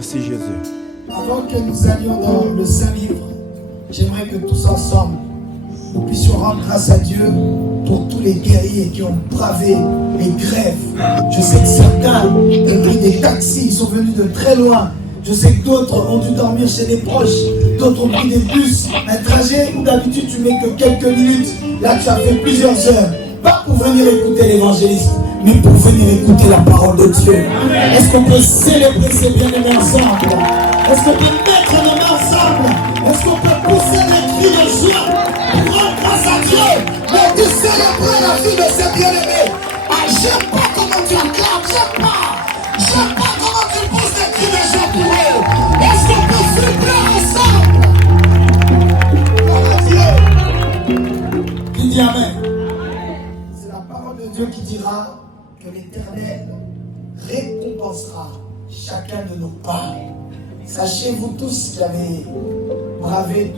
Merci Jésus. Avant que nous allions dans le Saint-Livre, j'aimerais que tous ensemble, nous puissions rendre grâce à Dieu pour tous les guerriers qui ont bravé les grèves. Je sais que certains ont pris des taxis, ils sont venus de très loin. Je sais que d'autres ont dû dormir chez des proches, d'autres ont pris des bus, un trajet où d'habitude tu mets que quelques minutes. Là tu as fait plusieurs heures, pas pour venir écouter l'évangéliste, mais pour venir écouter la parole de Dieu. Est-ce qu'on peut célébrer ces bien-aimés ensemble? Est-ce qu'on peut mettre nos mains ensemble? Est-ce qu'on peut pousser des cris de joie pour rendre grâce à Dieu? Mais de célébrer la vie de ces bien-aimés. Ah, j'aime pas comment tu acclames, j'aime pas comment tu pousses des cris de joie pour eux. Est-ce qu'on peut célébrer ensemble? Gloire à Dieu. Qui dit Amen? C'est la parole de Dieu qui dira que l'Éternel récompensera chacun de nos pas. Sachez-vous tous qui avez bravé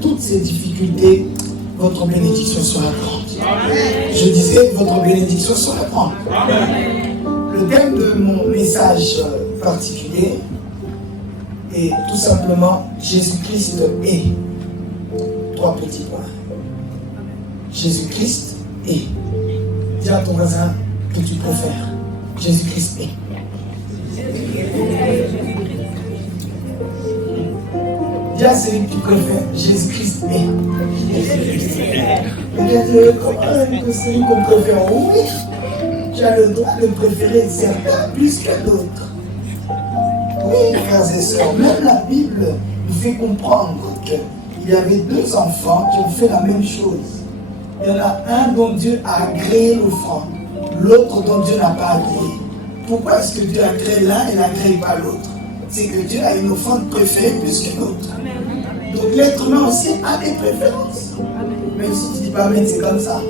toutes ces difficultés, votre bénédiction sera grande. Je disais, votre bénédiction sera grande. Le thème de mon message particulier est tout simplement Jésus-Christ est. 3 petits points. Jésus-Christ est. Dis à ton voisin que tu préfères. Jésus-Christ est. Dis à celui que tu préfères. Jésus-Christ est. Regarde, comment que celui qu'on préfère, oui, tu as le droit de préférer certains plus que d'autres. Oui, frères et sœurs, même la Bible nous fait comprendre qu'il y avait 2 enfants qui ont fait la même chose. Il y en a un dont Dieu a agréé l'offrande, l'autre dont Dieu n'a pas agréé. Pourquoi est-ce que Dieu agrée l'un et n'agrée pas l'autre? C'est que Dieu a une offrande préférée plus que l'autre. Donc l'être humain aussi a des préférences. Même si tu dis pas Amen, c'est comme ça.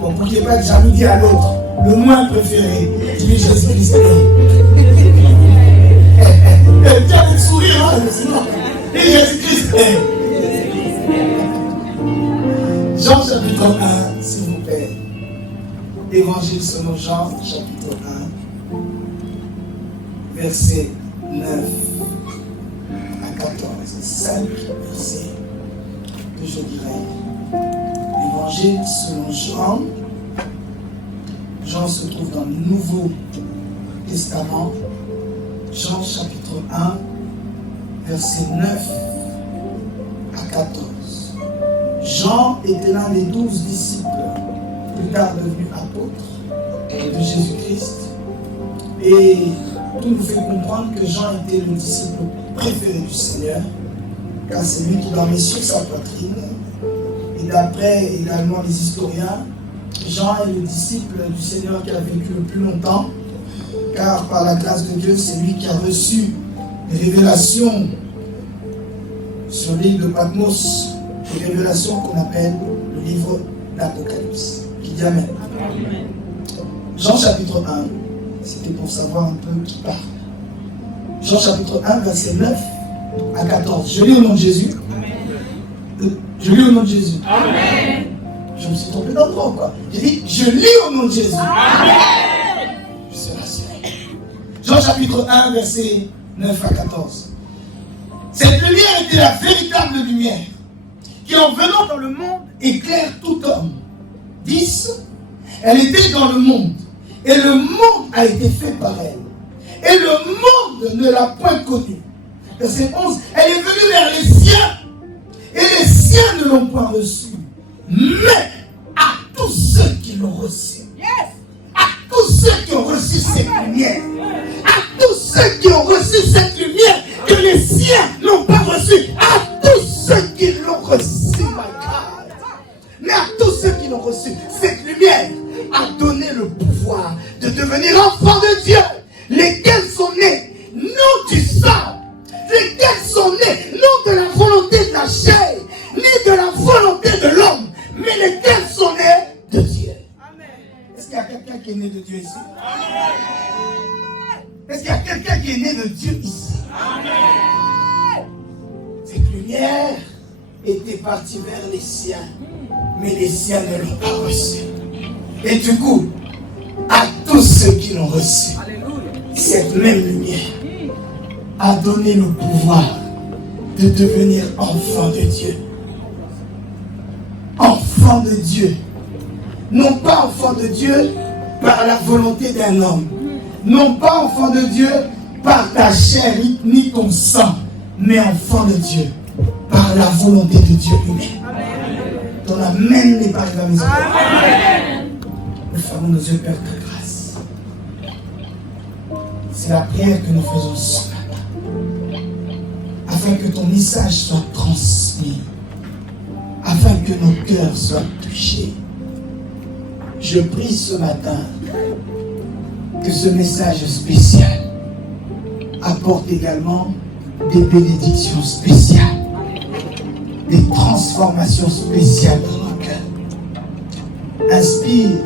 Bon, pour qu'il n'y ait pas de jalousie à l'autre, le moins préféré, dis Jésus-Christ. Tu as le sourire, hein? Et Jésus-Christ est. Jean chapitre 1, s'il vous plaît. Évangile selon Jean, chapitre 1, verset 9 à 14. 5 versets que je dirais. Évangile selon Jean. Jean se trouve dans le Nouveau Testament. Jean chapitre 1, verset 9 à 14. Jean était l'un des 12 disciples, plus tard devenu apôtre de Jésus-Christ. Et tout nous fait comprendre que Jean était le disciple préféré du Seigneur, car c'est lui qui dormait sur sa poitrine. Et d'après également les historiens, Jean est le disciple du Seigneur qui a vécu le plus longtemps, car par la grâce de Dieu, c'est lui qui a reçu les révélations sur l'île de Patmos, les révélations qu'on appelle le livre d'Apocalypse. Qui dit Amen. Jean chapitre 1, c'était pour savoir un peu qui parle. Jean chapitre 1, verset 9 à 14. Je lis au nom de Jésus. Je lis au nom de Jésus. Amen. Je me suis trompé d'endroit, quoi. J'ai dit, je lis au nom de Jésus. Amen. Je suis rassuré. Jean chapitre 1, verset 9 à 14. Cette lumière était la véritable lumière qui, en venant dans le monde, éclaire tout homme. 10. Elle était dans le monde, et le monde a été fait par elle. Et le monde ne l'a point connue. Verset 11. Elle est venue vers les siens, et les siens ne l'ont point reçue. Mais à tous ceux qui l'ont reçue, à tous ceux qui ont reçu cette lumière, à tous ceux qui ont reçu cette lumière, que les siens n'ont pas reçue, à tous ceux qui l'ont reçue, my God. Mais à tous ceux qui l'ont reçu, cette lumière a donné le pouvoir de devenir enfants de Dieu, lesquels sont nés non du sang, lesquels sont nés non de la volonté de la chair, ni de la volonté de l'homme, mais lesquels sont nés de Dieu. Amen. Est-ce qu'il y a quelqu'un qui est né de Dieu ici? Amen. Est-ce qu'il y a quelqu'un qui est né de Dieu ici? Amen. Cette lumière était partie vers les siens, mais les siens ne l'ont pas reçue. Et du coup, à tous ceux qui l'ont reçu, cette même lumière a donné le pouvoir de devenir enfant de Dieu. Enfant de Dieu. Non pas enfant de Dieu par la volonté d'un homme. Non pas enfant de Dieu par ta chair ni ton sang. Mais enfant de Dieu par la volonté de Dieu lui-même. Ton amen n'est pas de la maison. Nous fermons nos yeux, Père de grâce. C'est la prière que nous faisons ce matin. Afin que ton message soit transmis. Afin que nos cœurs soient touchés. Je prie ce matin que ce message spécial apporte également des bénédictions spéciales, des transformations spéciales dans nos cœurs. Inspire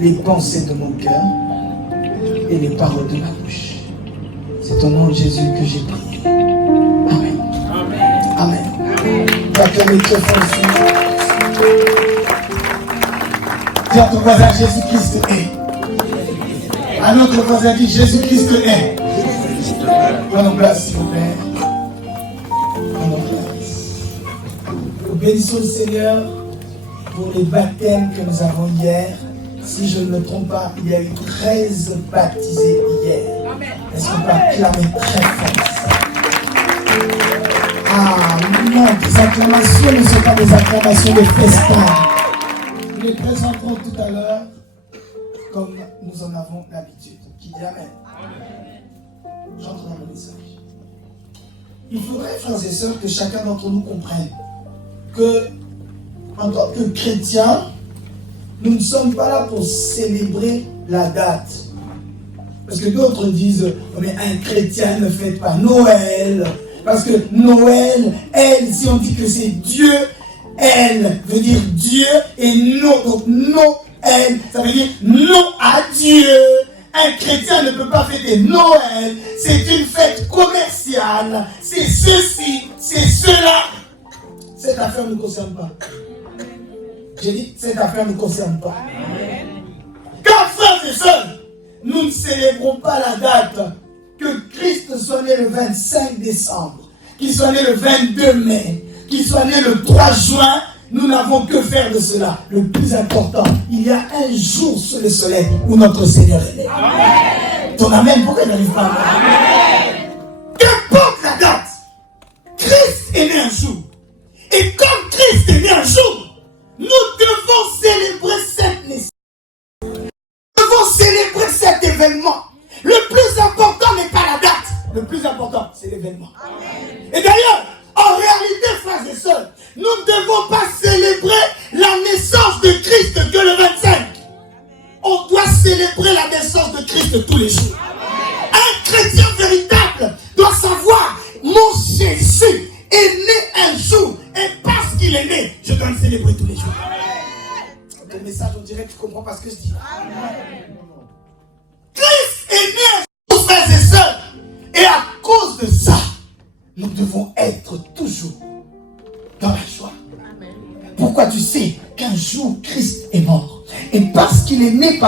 les pensées de mon cœur et les paroles de ma bouche. C'est au nom de Jésus que j'ai prié. Amen. Amen. Dis à ton voisin, Jésus-Christ est. À notre voisin, dit Jésus-Christ est. Prenons place, s'il vous plaît. Prenons place. Nous bénissons le Seigneur pour les baptêmes que nous avons hier. Si je ne me trompe pas, il y a eu 13 baptisés hier. Est-ce qu'on peut acclamer très fort? Ah non, les acclamations ne sont pas des acclamations de festin. Nous les présenterons tout à l'heure comme nous en avons l'habitude. Qui dit Amen? J'entre dans le message. Il faudrait, frères et sœurs, que chacun d'entre nous comprenne que, en tant que chrétiens, nous ne sommes pas là pour célébrer la date. Parce que d'autres disent, oh, mais un chrétien ne fête pas Noël. Parce que Noël, elle, si on dit que c'est Dieu, elle veut dire Dieu et non. Donc Noël, ça veut dire non à Dieu. Un chrétien ne peut pas fêter Noël. C'est une fête commerciale. C'est ceci, c'est cela. Cette affaire ne nous concerne pas. J'ai dit, cette affaire ne nous concerne pas. Car frères et sœurs, nous ne célébrons pas la date. Que Christ soit né le 25 décembre, qu'il soit né le 22 mai, qu'il soit né le 3 juin, nous n'avons que faire de cela. Le plus important, il y a un jour sous le soleil où notre Seigneur est né. Amen. Ton amen, pourquoi il n'arrive pas? Amen. Qu'importe la date, Christ est né un jour. Et comme Christ est né un jour, nous devons célébrer cette naissance. Nous devons célébrer cet événement. Le plus important n'est pas la date. Le plus important, c'est l'événement. Et d'ailleurs, en réalité, frères et sœurs, nous ne devons pas célébrer la naissance de Christ que le 25. On doit célébrer la naissance de Christ tous les jours. Un chrétien véritable doit savoir, mon Jésus est né un jour. Et parce qu'il est né, je dois le célébrer tous les jours. Le message, on dirait que tu ne comprends pas ce que je dis. Christ est né un jour, frères et sœurs. Et à cause de ça, nous devons être toujours dans la joie. Amen. Pourquoi? Tu sais qu'un jour Christ est mort. Et parce qu'il est né,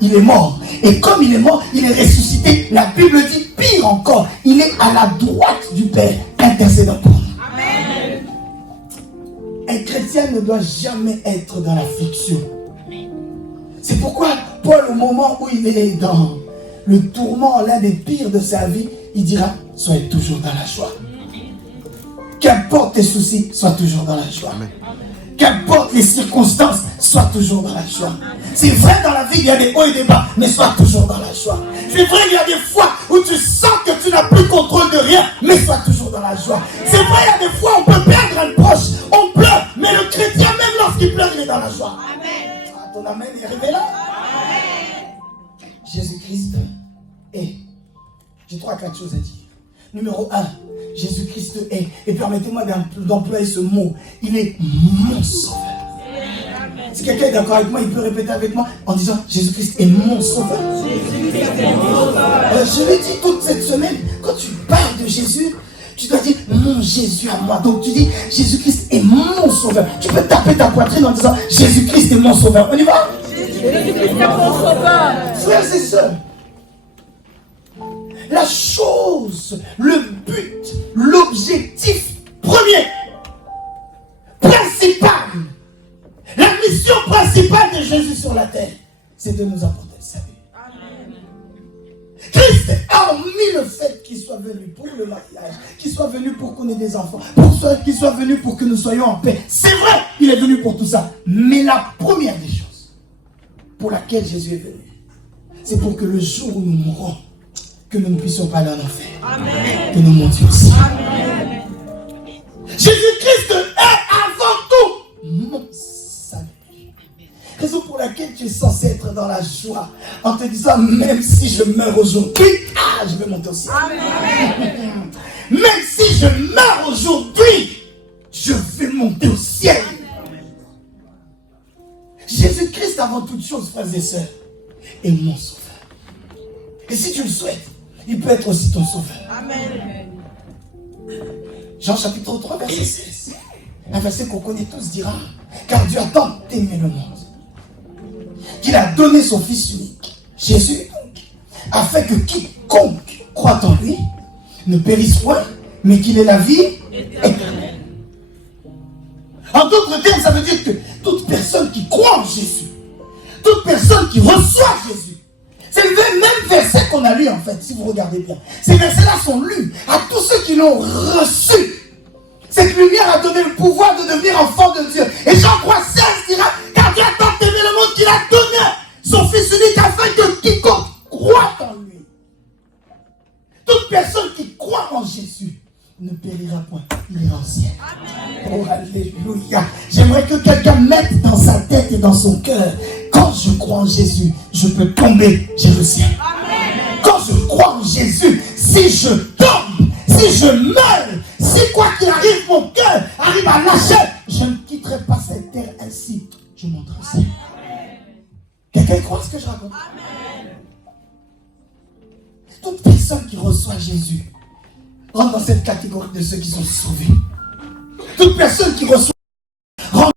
il est mort. Et comme il est mort, il est ressuscité. La Bible dit pire encore, il est à la droite du Père, intercédant pour nous. Amen. Un chrétien ne doit jamais être dans la fiction. C'est pourquoi Paul, au moment où il est dans le tourment, l'un des pires de sa vie, il dira, soyez toujours dans la joie. Qu'importe tes soucis, sois toujours dans la joie. Qu'importe les circonstances, sois toujours dans la joie. C'est vrai, dans la vie, il y a des hauts et des bas, mais sois toujours dans la joie. C'est vrai, il y a des fois où tu sens que tu n'as plus contrôle de rien, mais sois toujours dans la joie. C'est vrai, il y a des fois où on peut perdre un proche, on pleure, mais le chrétien, même lorsqu'il pleure, il est dans la joie. Amen. Ah, ton amen est arrivé là? Amen. Jésus-Christ est. J'ai 3-4 choses à dire. Numéro 1, Jésus-Christ est. Et permettez-moi d'employer ce mot. Il est mon sauveur. Si quelqu'un est d'accord avec moi, il peut répéter avec moi en disant Jésus-Christ est mon sauveur. Jésus-Christ est mon sauveur. Je l'ai dit toute cette semaine, quand tu parles de Jésus, tu dois dire mon Jésus à moi. Donc tu dis Jésus-Christ est mon sauveur. Tu peux taper ta poitrine en disant Jésus-Christ est mon sauveur. On y va? Jésus-Christ est mon sauveur. Frères et sœurs, la chose, le but, l'objectif premier, principal, la mission principale de Jésus sur la terre, c'est de nous apporter le salut. Christ a omis le fait qu'il soit venu pour le mariage, qu'il soit venu pour qu'on ait des enfants, qu'il soit venu pour que nous soyons en paix. C'est vrai, il est venu pour tout ça. Mais la première des choses pour laquelle Jésus est venu, c'est pour que le jour où nous mourrons, que nous ne puissions pas aller en enfer. Amen. Que nous montions au ciel. Amen. Jésus-Christ est avant tout mon salut. Raison pour laquelle tu es censé être dans la joie en te disant, même si je meurs aujourd'hui, je vais monter au ciel. Amen. Même si je meurs aujourd'hui, je vais monter au ciel. Jésus-Christ avant toute chose, frères et sœurs, est mon sauveur. Et si tu le souhaites, il peut être aussi ton sauveur. Amen. Jean chapitre 3, verset 16. Un verset qu'on connaît tous dira, car Dieu a tant aimé le monde qu'il a donné son Fils unique, Jésus, afin que quiconque croit en lui ne périsse point, mais qu'il ait la vie éternelle. En d'autres termes, ça veut dire que toute personne qui croit en Jésus, toute personne qui reçoit Jésus, c'est le même verset qu'on a lu en fait, si vous regardez bien. Ces versets-là sont lus à tous ceux qui l'ont reçu. Cette lumière a donné le pouvoir de devenir enfant de Dieu. Et Jean 3,16 dira, car Dieu a tant aimé le monde qu'il a donné son Fils unique afin que quiconque croit en lui. Toute personne qui croit en Jésus ne périra point, il est en ciel. Oh, alléluia. J'aimerais que quelqu'un mette dans sa tête et dans son cœur, quand je crois en Jésus, je peux tomber, j'ai le ciel. Amen. Quand je crois en Jésus, si je tombe, si je meurs, si quoi qu'il arrive, mon cœur arrive à lâcher, je ne quitterai pas cette terre ainsi, je monterai au ciel. Quelqu'un croit ce que je raconte? Amen. Toute personne qui reçoit Jésus rentre dans cette catégorie de ceux qui sont sauvés. Toute personne qui reçoit rentre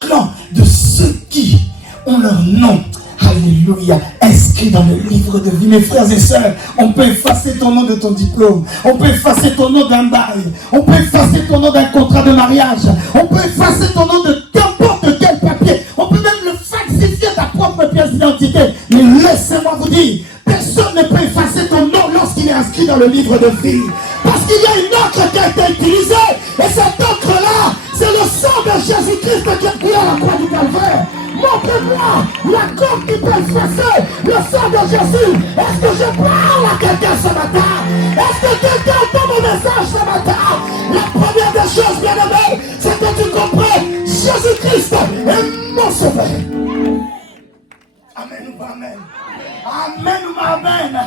dans le clan de ceux qui ont leur nom, alléluia, inscrit dans le livre de vie. Mes frères et sœurs, on peut effacer ton nom de ton diplôme, on peut effacer ton nom d'un bail, on peut effacer ton nom d'un contrat de mariage, on peut effacer ton nom de n'importe quel papier, on peut même le falsifier ta propre pièce d'identité. Mais laissez-moi vous dire, personne ne peut effacer ton nom lorsqu'il est inscrit dans le livre de vie. Parce qu'il y a une encre qui a été utilisée, et cette encre-là, c'est le sang de Jésus-Christ qui a coulé à la croix du Calvaire. Montrez-moi la corne qui peut effacer le sang de Jésus. Est-ce que je parle à quelqu'un ce matin? Est-ce que quelqu'un entend mon message ce matin? La première des choses, bien aimé, c'est que tu comprends Jésus-Christ est mon sauveur. Amen ou pas amen? Amen ou pas amen?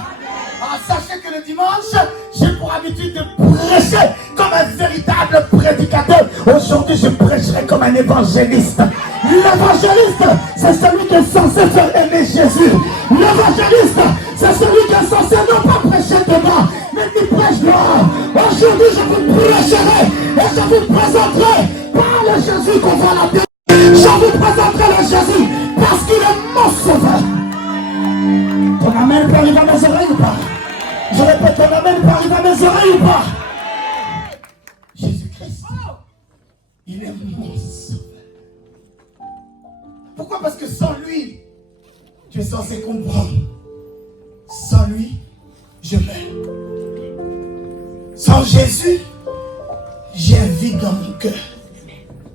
Ah, sachez que le dimanche, j'ai pour habitude de prêcher comme un véritable prédicateur. Aujourd'hui, je prêcherai comme un évangéliste. L'évangéliste, c'est celui qui est censé faire aimer Jésus. L'évangéliste, c'est celui qui est censé non pas prêcher devant, mais qui prêche dehors. Aujourd'hui, je vous prêcherai et je vous présenterai par le Jésus qu'on voit la Bible. Je vous présenterai le Jésus parce qu'il est mon sauveur. Ton amen peut arriver à mes oreilles ou pas? Je répète, ton amen peut arriver à mes oreilles ou pas? Jésus-Christ, il est mon sauveur. Pourquoi? Parce que sans lui, tu es censé comprendre. Sans lui, je meurs. Sans Jésus, j'ai un vide dans mon cœur.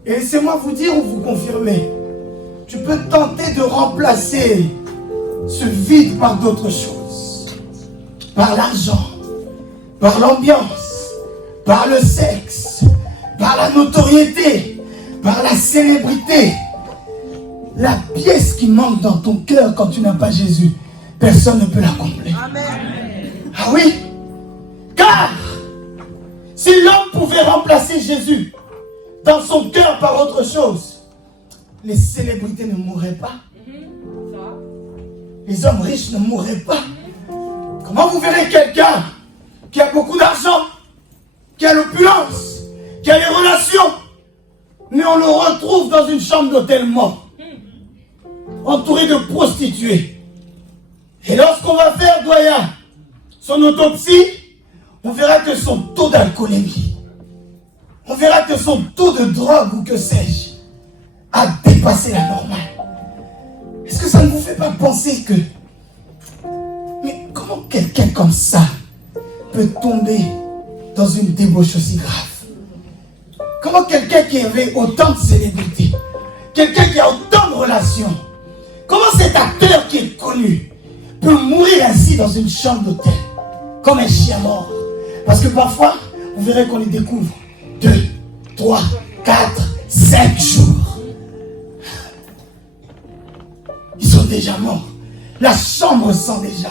Et laissez-moi vous dire ou vous confirmer, tu peux tenter de remplacer ce vide par d'autres choses. Par l'argent, par l'ambiance, par le sexe, par la notoriété, par la célébrité. La pièce qui manque dans ton cœur quand tu n'as pas Jésus, personne ne peut la combler. Amen. Ah oui? Car si l'homme pouvait remplacer Jésus dans son cœur par autre chose, les célébrités ne mourraient pas. Les hommes riches ne mourraient pas. Comment vous verrez quelqu'un qui a beaucoup d'argent, qui a l'opulence, qui a les relations, mais on le retrouve dans une chambre d'hôtel mort, entouré de prostituées. Et lorsqu'on va faire doyen, son autopsie, on verra que son taux d'alcoolémie, on verra que son taux de drogue ou que sais-je a dépassé la normale. Est-ce que ça ne vous fait pas penser que... Mais comment quelqu'un comme ça peut tomber dans une débauche aussi grave? Comment quelqu'un qui avait autant de célébrités, quelqu'un qui a autant de relations, comment cet acteur qui est connu peut mourir ainsi dans une chambre d'hôtel, comme un chien mort? Parce que parfois, vous verrez qu'on les découvre 2, 3, 4, 5 jours. Ils sont déjà morts. La chambre sent déjà.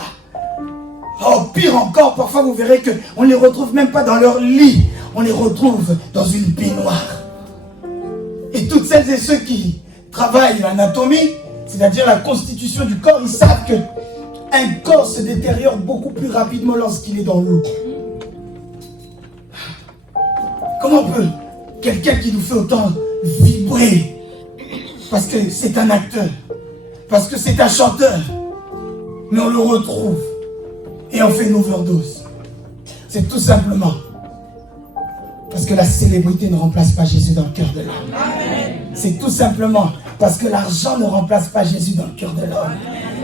Oh, pire encore, parfois vous verrez qu'on ne les retrouve même pas dans leur lit. On les retrouve dans une baignoire. Et toutes celles et ceux qui travaillent l'anatomie, c'est-à-dire la constitution du corps, ils savent qu'un corps se détériore beaucoup plus rapidement lorsqu'il est dans l'eau. Comment peut quelqu'un qui nous fait autant vibrer, parce que c'est un acteur, parce que c'est un chanteur, mais on le retrouve et on fait une overdose? C'est tout simplement parce que la célébrité ne remplace pas Jésus dans le cœur de l'homme. C'est tout simplement parce que l'argent ne remplace pas Jésus dans le cœur de l'homme.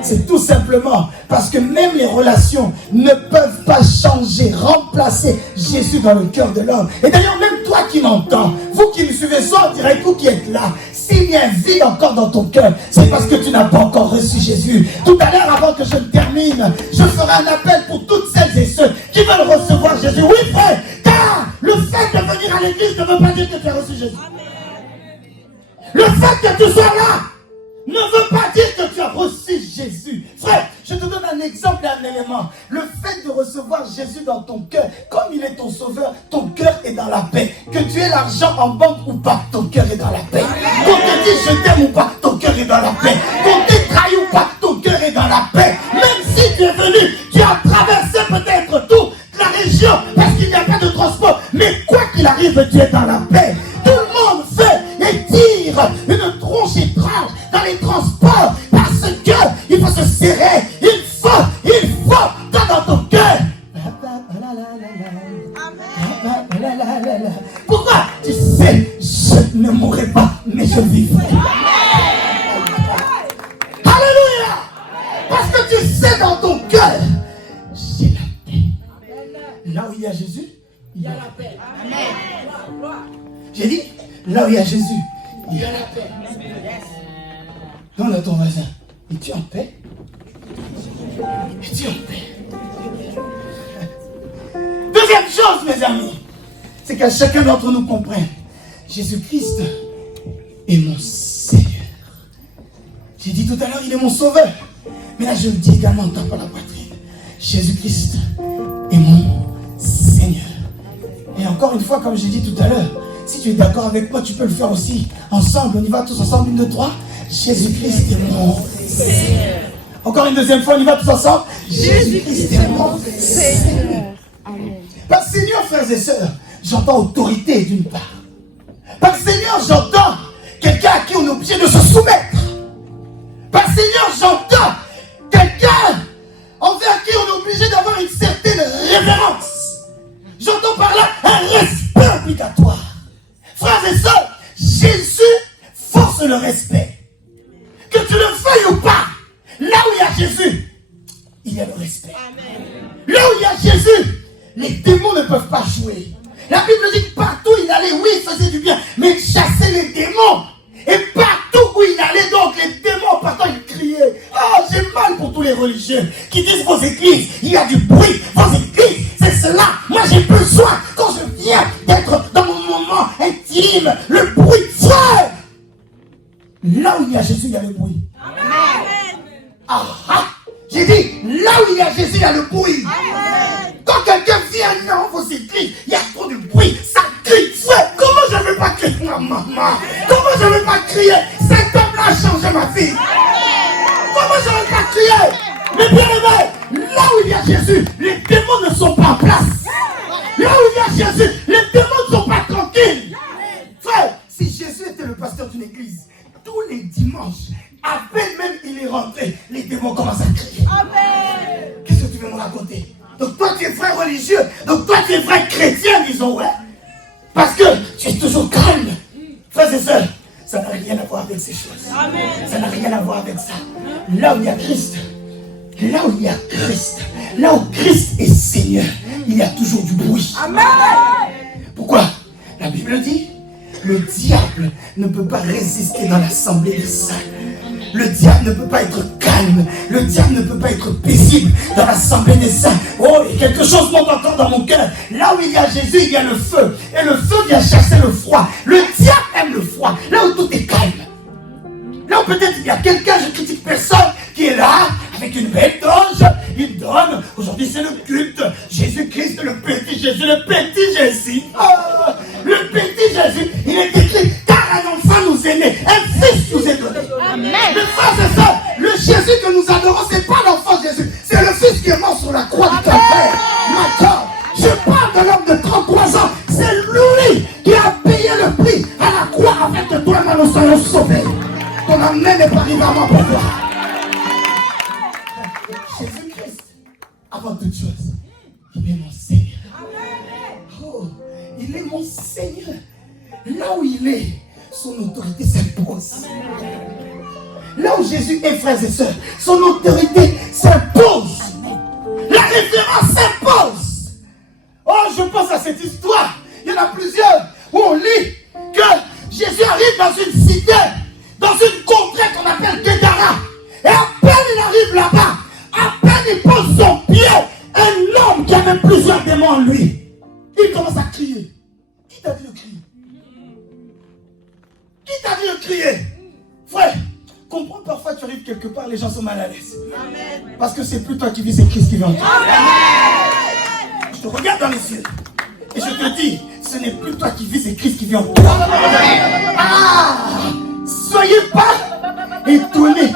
C'est tout simplement parce que même les relations ne peuvent pas changer, remplacer Jésus dans le cœur de l'homme. Et d'ailleurs, même toi qui m'entends, vous qui me suivez soit en direct, vous qui êtes là, s'il y a un vide encore dans ton cœur, c'est parce que tu n'as pas encore reçu Jésus. Tout à l'heure, avant que je ne termine, je ferai un appel pour toutes celles et ceux qui veulent recevoir Jésus. Oui, frère, car le fait de venir à l'église ne veut pas dire que tu as reçu Jésus. Le fait que tu sois là ne veut pas dire que tu as reçu Jésus. Frère, je te donne un exemple et un élément. Le fait de recevoir Jésus dans ton cœur, comme il est ton sauveur, ton cœur est dans la paix. Que tu aies l'argent en banque ou pas, ton cœur est dans la paix. Qu'on te dise je t'aime ou pas, ton cœur est dans la paix. Qu'on t'ait trahi ou pas, ton cœur est dans la paix. Même si tu es venu, tu as traversé peut-être toute la région parce qu'il n'y a pas de transport. Mais quoi qu'il arrive, tu es dans la paix. Tout le monde fait et tire une tronche étrange dans les transports parce que il faut se serrer, il faut dans ton cœur. Pourquoi? Tu sais, je ne mourrai pas, mais je vivrai. Alléluia! Parce que tu sais dans ton cœur, j'ai la paix. Là où il y a Jésus, il y a la paix. Amen. J'ai dit, là où il y a Jésus, il y a la paix. Demande à ton voisin, es-tu en paix? Es-tu en paix? Deuxième chose, mes amis, c'est qu'à chacun d'entre nous comprenne, Jésus-Christ est mon Seigneur. J'ai dit tout à l'heure, il est mon sauveur. Mais là, je le dis également en tapant la poitrine. Jésus-Christ est mon Seigneur. Et encore une fois, comme j'ai dit tout à l'heure, si tu es d'accord avec moi, tu peux le faire aussi. Ensemble, on y va tous ensemble, 1, 2, 3. Jésus-Christ est mon Seigneur. Encore une deuxième fois, on y va tous ensemble. Jésus-Christ est mon Seigneur. Amen. Par Seigneur, frères et sœurs, j'entends autorité d'une part. Par Seigneur, j'entends quelqu'un à qui on est obligé de se soumettre. Par Seigneur, j'entends quelqu'un envers qui on est obligé d'avoir une certaine révérence. J'entends par là un respect obligatoire. Frères et sœurs, Jésus force le respect. Que tu le veuilles ou pas, là où il y a Jésus, il y a le respect. Amen. Là où il y a Jésus, les démons ne peuvent pas jouer. La Bible dit que partout où il allait, oui, il faisait du bien, mais il chassait les démons. Et partout où il allait, donc, les démons, partout, ils criaient. Oh, j'ai mal pour tous les religieux qui disent vos églises, il y a du bruit, vos églises, c'est cela. Moi, j'ai besoin, quand je viens, d'être dans mon moment intime, le bruit, frère. Là où il y a Jésus, il y a le bruit. Amen. Ah, ah. J'ai dit, là où il y a Jésus, il y a le bruit. Amen. Quand quelqu'un vient dans vos églises, il y a trop de bruit, ça crie. Frère, comment je ne vais pas crier? Maman, comment je ne vais pas crier? Cet homme-là a changé ma vie. Comment je ne vais pas crier? Mais bien aimé, là où il y a Jésus, les démons ne sont pas en place. Là où il y a Jésus, les démons ne sont pas tranquilles. Frère, si Jésus était le pasteur d'une église, tous les dimanches, à peine même il est rentré, les démons commencent à crier. Amen. Qu'est-ce que tu veux me raconter? Donc toi tu es vrai religieux. Donc toi tu es vrai chrétien, disons, ouais. Parce que tu es toujours calme. Frères et sœurs, ça n'a rien à voir avec ces choses. Amen. Ça n'a rien à voir avec ça. Là où il y a Christ, là où il y a Christ, là où Christ est Seigneur, il y a toujours du bruit. Amen. Pourquoi? La Bible dit, le diable ne peut pas résister dans l'assemblée des saints. Le diable ne peut pas être calme. Le diable ne peut pas être paisible dans l'assemblée des saints. Oh, et quelque chose monte encore dans mon cœur. Là où il y a Jésus, il y a le feu. Et le feu vient chasser le froid. Le diable aime le froid. Là où tout est calme. Là où peut-être il y a quelqu'un, je critique personne, qui est là, avec une belle dose. Il donne. Aujourd'hui, c'est le culte. Jésus-Christ, le petit Jésus, le petit Jésus. Oh, le petit Jésus, il est écrit, car un enfant nous est né, un fils nous est donné. Amen. Mais frères et sœurs, le Jésus que nous adorons, c'est pas l'enfant Jésus, c'est le fils qui est mort sur la croix du Calvaire. Maintenant, je parle de l'homme de 33 ans, c'est lui qui a payé le prix à la croix afin que toi-même nous soyons sauvés. Ton âme n'est pas arrivé à moi pour toi. Jésus-Christ, avant toute chose, il est mon Seigneur. Oh, il est mon Seigneur. Là où il est, son autorité s'impose. Là où Jésus est, frères et sœurs, son autorité s'impose. La référence s'impose. Oh, je pense à cette histoire. Il y en a plusieurs où on lit que Jésus arrive dans une cité, dans une contrée qu'on appelle Guédara. Et à peine il arrive là-bas, à peine il pose son pied, un homme qui avait plusieurs démons en lui, il commence à crier. Qui t'a dit de crier? Qui t'a dit de crier? Frère, comprends, parfois tu arrives quelque part, les gens sont mal à l'aise. Amen. Parce que c'est plus toi qui vis, c'est Christ qui vit en toi. Amen. Je te regarde dans les yeux et je te dis, ce n'est plus toi qui vis, c'est Christ qui vit en toi. Amen. Ah, soyez pas étonnés,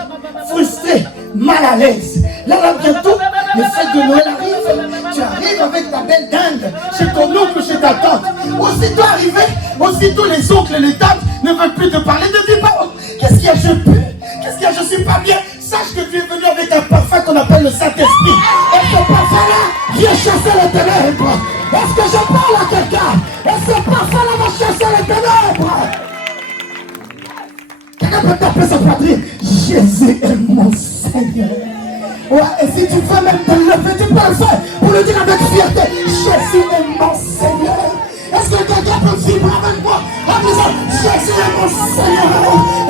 frustrés, mal à l'aise. Là, bientôt, les fêtes de Noël arrivent. Tu arrives avec ta belle dinde chez ton oncle, chez ta tante. Aussitôt arrivé, aussitôt les oncles et les tantes ne veulent plus te parler. Ne dis pas, oh, qu'est-ce qu'il y a, je pue? Qu'est-ce qu'il y a, je suis pas bien? Sache que tu es venu avec un parfum qu'on appelle le Saint-Esprit. Et ce parfum-là vient chasser les ténèbres. Est-ce que je parle à quelqu'un? Et ce parfum-là va chasser les ténèbres. Quelqu'un peut taper sa poitrine. Jésus est mon Seigneur. Ouais, et si tu veux même te lever, tu peux le faire pour le dire avec fierté. Jésus est mon Seigneur. Est-ce que quelqu'un peut vibrer avec moi en disant Jésus est mon Seigneur?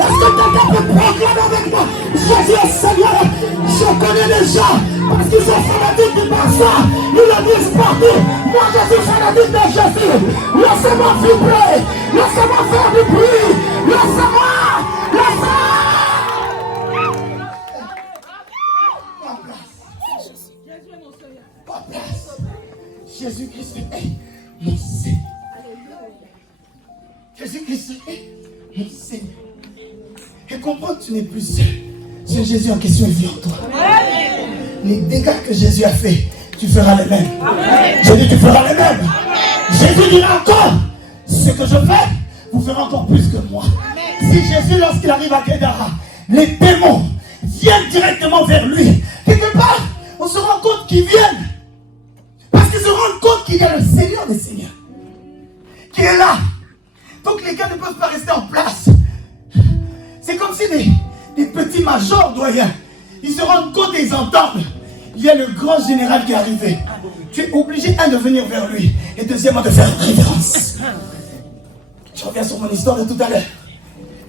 Est-ce que quelqu'un peut proclamer avec moi Jésus est Seigneur? Je connais les gens parce qu'ils sont fanatiques du Barça. Ils le disent partout. Moi je suis fanatique de Jésus. Laissez-moi vibrer. Laissez-moi faire du bruit. Laissez-moi. Jésus-Christ est mon Seigneur. Jésus-Christ est mon Seigneur. Et comprends que tu n'es plus seul. C'est Jésus en question, il vit en toi. Amen. Les dégâts que Jésus a fait, tu feras les mêmes. Amen. Je dis, tu feras les mêmes. Amen. Jésus dira encore, ce que je fais, vous ferez encore plus que moi. Amen. Si Jésus, lorsqu'il arrive à Guédara, les démons viennent directement vers lui, quelque part, on se rend compte qu'ils viennent. Parce qu'ils se rendent compte qu'il y a le Seigneur des Seigneurs qui est là. Donc les gars ne peuvent pas rester en place. C'est comme si des petits majors doyens, ils se rendent compte et ils entendent. Il y a le grand général qui est arrivé. Tu es obligé, un, de venir vers lui. Et deuxièmement, de faire révérence. Je reviens sur mon histoire de tout à l'heure.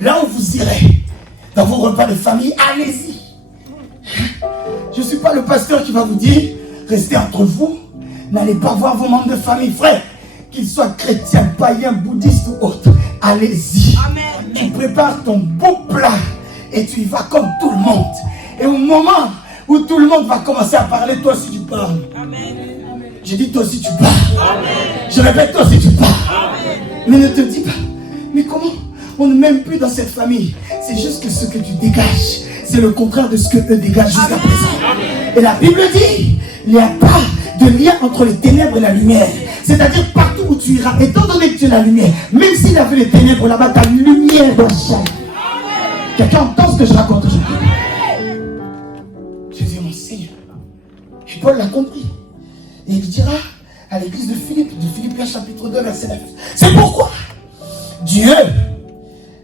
Là où vous irez, dans vos repas de famille, allez-y. Je ne suis pas le pasteur qui va vous dire, restez entre vous. N'allez pas voir vos membres de famille, frère, qu'ils soient chrétiens, païens, bouddhistes ou autres. Allez-y. Amen. Tu prépares ton beau plat et tu y vas comme tout le monde. Et au moment où tout le monde va commencer à parler, toi aussi tu parles. Amen. Je dis toi aussi tu parles. Amen. Je répète, toi aussi tu parles. Amen. Mais ne te dis pas, mais comment on ne m'aime plus dans cette famille? C'est juste que ce que tu dégages, c'est le contraire de ce que eux dégagent jusqu'à présent. Amen. Et la Bible dit, il n'y a pas de lien entre les ténèbres et la lumière. C'est-à-dire partout où tu iras, étant donné que tu es la lumière, même s'il y avait les ténèbres là-bas, ta lumière doit changer. Quelqu'un entend ce que je raconte aujourd'hui? Jésus est mon Seigneur. Et Paul l'a compris. Et il dira à l'église de Philippiens chapitre 2, verset 9. C'est pourquoi Dieu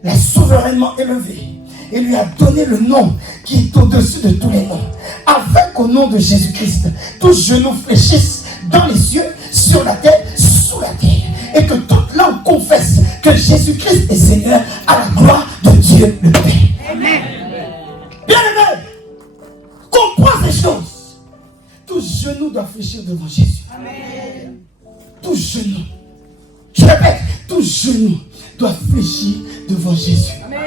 l'a souverainement élevé et lui a donné le nom qui est au-dessus de tous les noms, afin qu'au nom de Jésus-Christ, tous genoux fléchissent dans les cieux, sur la terre, sous la terre, et que toute langue confesse que Jésus-Christ est Seigneur, à la gloire de Dieu le Père. Amen. Bien aimé, comprends ces choses. Tous genoux doivent fléchir devant Jésus. Amen. Tous genoux. Je répète, tous genoux doivent fléchir devant Jésus. Amen.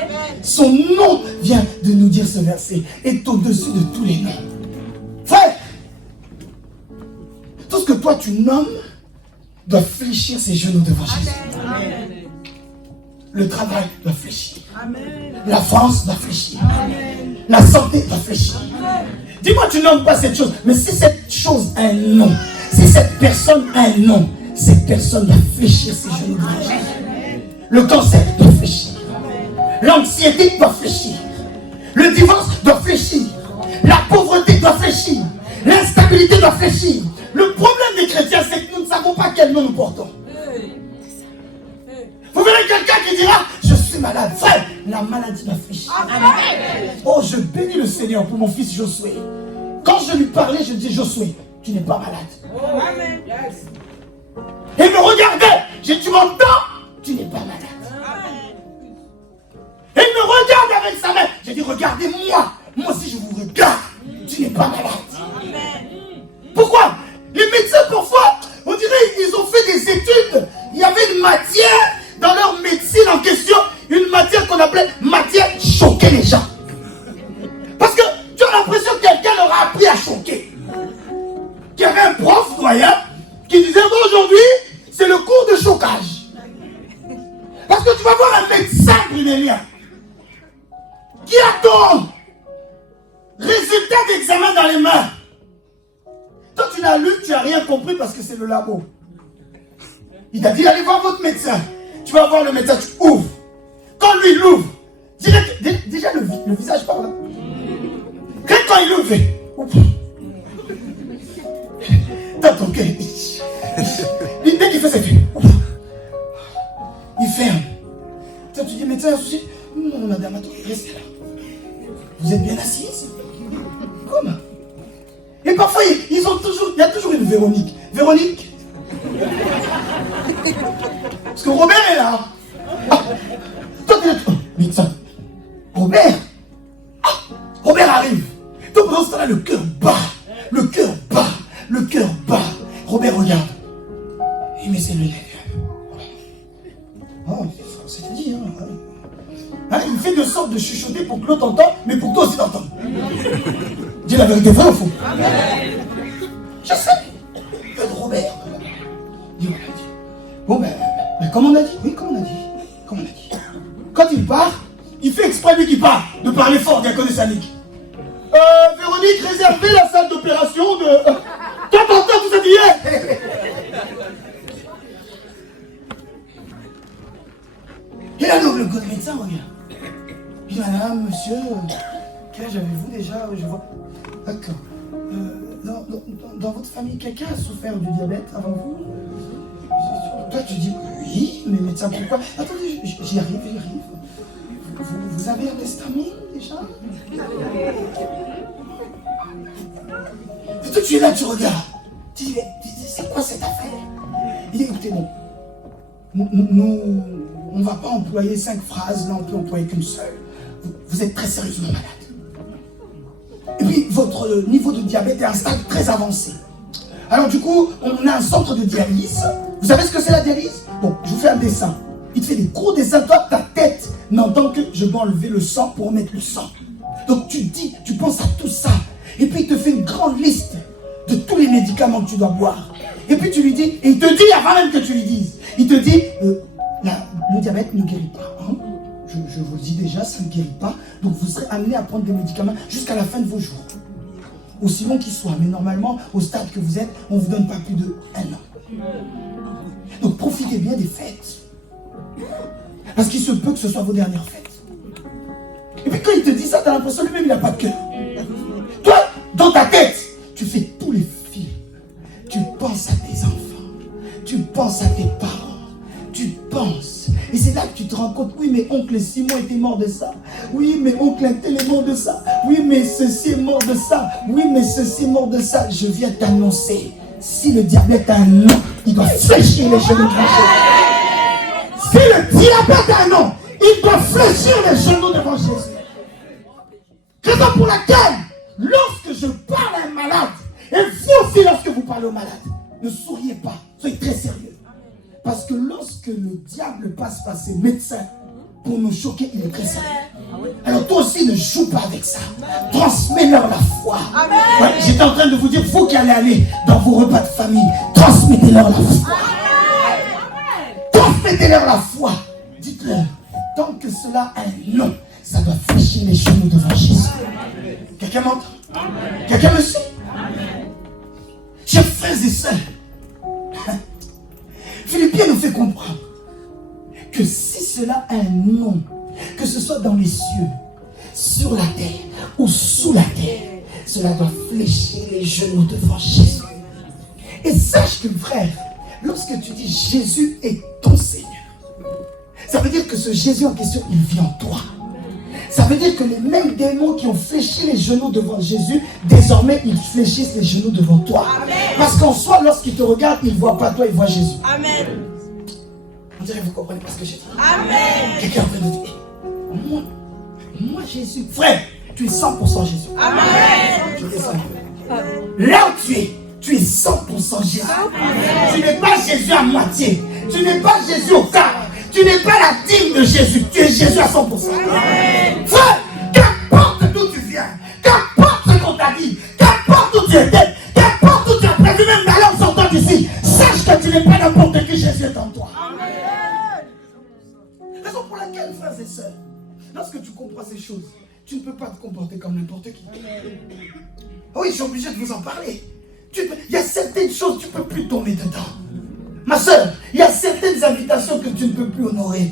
Son nom vient de nous dire ce verset, est au-dessus de tous les noms. Frère, tout ce que toi tu nommes doit fléchir ses genoux devant Jésus. Amen. Le travail doit fléchir. Amen. La France doit fléchir. Amen. La santé doit fléchir. Amen. Dis-moi, tu nommes pas cette chose, mais si cette chose a un nom, si cette personne a un nom, cette personne doit fléchir ses genoux devant Jésus. Le cancer doit fléchir. L'anxiété doit fléchir. Le divorce doit fléchir. La pauvreté doit fléchir. L'instabilité doit fléchir. Le problème des chrétiens, c'est que nous ne savons pas quel nom nous portons. Vous verrez quelqu'un qui dira, je suis malade. Frère, la maladie doit fléchir. Oh, je bénis le Seigneur pour mon fils Josué. Quand je lui parlais, je dis, Josué, tu n'es pas malade. Amen. Et il me regardait. J'ai dit, tu m'entends? Tu n'es pas malade. Et il me regarde avec sa main. J'ai dit, regardez-moi. Moi aussi, je vous regarde. Tu n'es pas malade. Pourquoi? Les médecins, parfois, on dirait qu'ils ont fait des études. Il y avait une matière dans leur médecine en question, une matière qu'on appelait matière choquer les gens. Parce que tu as l'impression que quelqu'un leur a appris à choquer. Il y avait un prof, voyant, qui disait, bon, aujourd'hui, c'est le cours de chocage. Parce que tu vas voir un médecin primaire qui a ton résultat d'examen dans les mains. Toi, tu l'as lu, tu n'as rien compris parce que c'est le labo. Il t'a dit, allez voir votre médecin. Tu vas voir le médecin, tu ouvres. Quand lui, il ouvre, déjà le visage parle. Quand il ouvre, dans ton cœur, dès qu'il fait ça, il ferme. Toi, tu dis, médecin, un souci? Non, madame, attends, restez là. Vous êtes bien assise? Comment? Et parfois, il y a toujours une Véronique. Véronique? Parce que Robert est là. Ah, toi, tu es médecin. Robert? Ah, Robert arrive. Donc, dans ce temps-là, le cœur bat. Le cœur bat. Le cœur bat. Robert regarde. Il met ses lunettes. Oh, c'est dit, hein. Il fait de sorte de chuchoter pour que l'autre entende, mais pour toi aussi t'entends. Dis la vérité, vrai ou faux? Je sais. Robert. Dis, bon, ben, comme on a dit. Oui, comme on a dit. Quand il part, il fait exprès, lui qui part, de parler fort, diacone Sanique. Véronique, réservez la salle d'opération de... Toi, t'entends tout ça d'hier. Et là, le médecin regarde. Il dit, madame, monsieur, quel âge avez-vous déjà? Je vois. D'accord. Dans votre famille, quelqu'un a souffert du diabète avant vous? Toi, tu dis, oui, mais médecin, pourquoi? Attendez, j'y arrive. Vous avez un testament déjà? Et toi, tu es là, tu regardes. Tu dis, c'est quoi cette affaire? Il dit, écoutez, bon, nous, on ne va pas employer 5 phrases, là, on peut employer qu'une seule. Vous êtes très sérieusement malade. Et puis, votre niveau de diabète est à un stade très avancé. Alors, du coup, on a un centre de dialyse. Vous savez ce que c'est la dialyse? Bon, je vous fais un dessin. Il te fait des gros dessins. Toi, ta tête n'entend que je dois enlever le sang pour mettre le sang. Donc, tu penses à tout ça. Et puis, il te fait une grande liste de tous les médicaments que tu dois boire. Et puis, tu lui dis, et il te dit, avant même que tu lui dises, il te dit, le diabète ne guérit pas. Hein? Je vous le dis déjà, ça ne guérit pas. Donc, vous serez amené à prendre des médicaments jusqu'à la fin de vos jours. Aussi long qu'ils soient. Mais normalement, au stade que vous êtes, on ne vous donne pas plus de 1 an. Donc, profitez bien des fêtes. Parce qu'il se peut que ce soit vos dernières fêtes. Et puis, quand il te dit ça, tu as l'impression lui-même, il n'a pas de cœur. Toi, dans ta tête, tu fais tous les films. Tu penses penses à tes parents. Tu penses. Et c'est là que tu te rends compte, oui, mais oncle Simon était mort de ça. Oui, mais oncle Intel est mort de ça. Oui, mais ceci est mort de ça. Oui, mais ceci est mort de ça. Je viens t'annoncer, si le diabète a un nom, il doit fléchir les genoux devant Jésus. Si le diabète a un nom, il doit fléchir les genoux devant Jésus. Raison pour laquelle, lorsque je parle à un malade, et vous aussi lorsque vous parlez au malade, ne souriez pas, soyez très sérieux. Parce que lorsque le diable passe par ses médecins pour nous choquer, il est très sérieux. Alors toi aussi ne joue pas avec ça. Transmets-leur la foi. Ouais, j'étais en train de vous dire, vous qui allez aller dans vos repas de famille, transmettez-leur la foi. Transmettez-leur la foi. Dites-leur, tant que cela a un nom, ça doit fléchir les genoux devant Jésus. Quelqu'un m'entend? Quelqu'un me suit? Chers frères et sœurs, Philippiens nous fait comprendre que si cela a un nom, que ce soit dans les cieux, sur la terre ou sous la terre, cela doit fléchir les genoux devant Jésus. Et sache que frère, lorsque tu dis Jésus est ton Seigneur, ça veut dire que ce Jésus en question, il vit en toi. Ça veut dire que les mêmes démons qui ont fléchi les genoux devant Jésus, désormais ils fléchissent les genoux devant toi. Amen. Parce qu'en soi, lorsqu'ils te regardent, ils ne voient pas toi, ils voient Jésus. Amen. On dirait que vous comprenez pas ce que j'ai dit. Amen. Quelqu'un en train de dire, moi Jésus, frère, tu es 100% Jésus. Amen. Je descends un peu. Là où tu es 100% Jésus. Amen. Tu n'es pas Jésus à moitié. Tu n'es pas Jésus au quart. Tu n'es pas la dîme de Jésus, tu es Jésus à 100%. Amen. Frère, qu'importe d'où tu viens, qu'importe ce qu'on t'a dit, qu'importe où tu étais, qu'importe où tu as prévu même d'aller en sortant d'ici, sache que tu n'es pas n'importe qui, Jésus est en toi. Amen. Raison pour laquelle, frères et sœurs, lorsque tu comprends ces choses, tu ne peux pas te comporter comme n'importe qui. Oui, je suis obligé de vous en parler. Il y a certaines choses, tu ne peux plus tomber dedans. Ma soeur, il y a certaines invitations que tu ne peux plus honorer.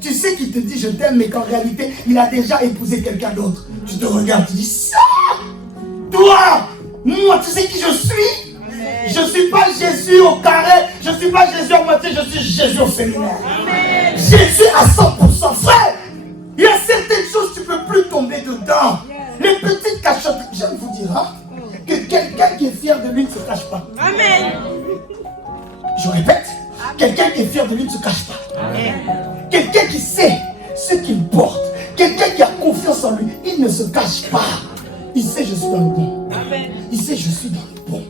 Tu sais qu'il te dit je t'aime, mais qu'en réalité, il a déjà épousé quelqu'un d'autre. Tu te regardes, tu dis ça. Toi, moi, tu sais qui je suis? Je ne suis pas Jésus au carré, je ne suis pas Jésus à moitié, je suis Jésus au féminin. Jésus à 100%. Frère, il y a certaines choses, tu ne peux plus tomber dedans. Les petites cachottes, je vous dirai que quelqu'un qui est fier de lui ne se cache pas. Amen. Je répète, quelqu'un qui est fier de lui ne se cache pas. Amen. Quelqu'un qui sait ce qu'il porte, quelqu'un qui a confiance en lui, il ne se cache pas. Il sait je suis dans le bon. Amen. Il sait je suis dans le bon.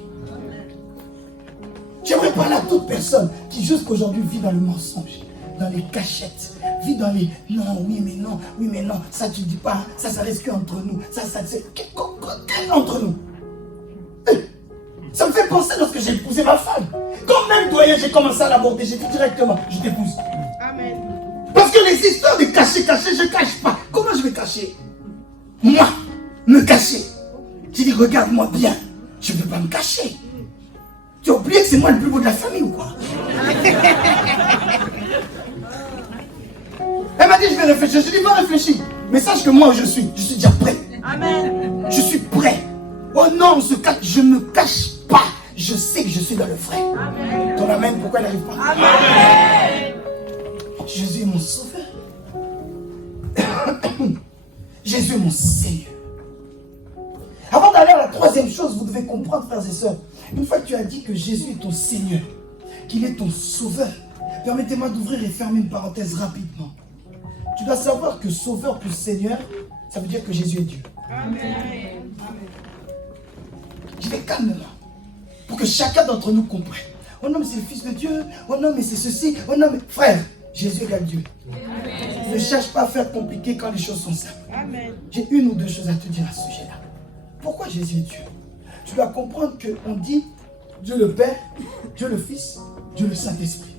J'aimerais parler à toute personne qui jusqu'aujourd'hui vit dans le mensonge, dans les cachettes, vit dans les non, oui mais non, ça tu dis pas, ça reste qu'entre nous, ça c'est entre nous. Ça me fait penser lorsque j'ai épousé ma femme. Quand même doyen, j'ai commencé à l'aborder, j'ai dit directement, je t'épouse. Amen. Parce que les histoires de cacher, je ne cache pas. Comment je vais cacher? Moi, me cacher. J'ai dit, regarde-moi bien, je ne peux pas me cacher. Tu as oublié que c'est moi le plus beau de la famille ou quoi? Elle m'a dit, je vais réfléchir. Je dis, va réfléchir. Mais sache que moi où je suis déjà prêt. Amen. Je suis prêt. Oh non, je ne me cache pas. Je sais que je suis dans le vrai. Amen. Ton amen, pourquoi il n'arrive pas? Amen. Jésus est mon sauveur. Jésus est mon Seigneur. Avant d'aller à la troisième chose, vous devez comprendre, frères et sœurs, une fois que tu as dit que Jésus est ton Seigneur, qu'il est ton sauveur, permettez-moi d'ouvrir et fermer une parenthèse rapidement. Tu dois savoir que sauveur plus Seigneur, ça veut dire que Jésus est Dieu. Amen. Je vais calmement, pour que chacun d'entre nous comprenne. Oh non, mais c'est le Fils de Dieu. Oh non, mais c'est ceci. Oh non, mais frère, Jésus égale Dieu. Amen. Ne cherche pas à faire compliqué quand les choses sont simples. Amen. J'ai une ou deux choses à te dire à ce sujet-là. Pourquoi Jésus est Dieu? Tu dois comprendre qu'on dit Dieu le Père, Dieu le Fils, Dieu le Saint-Esprit.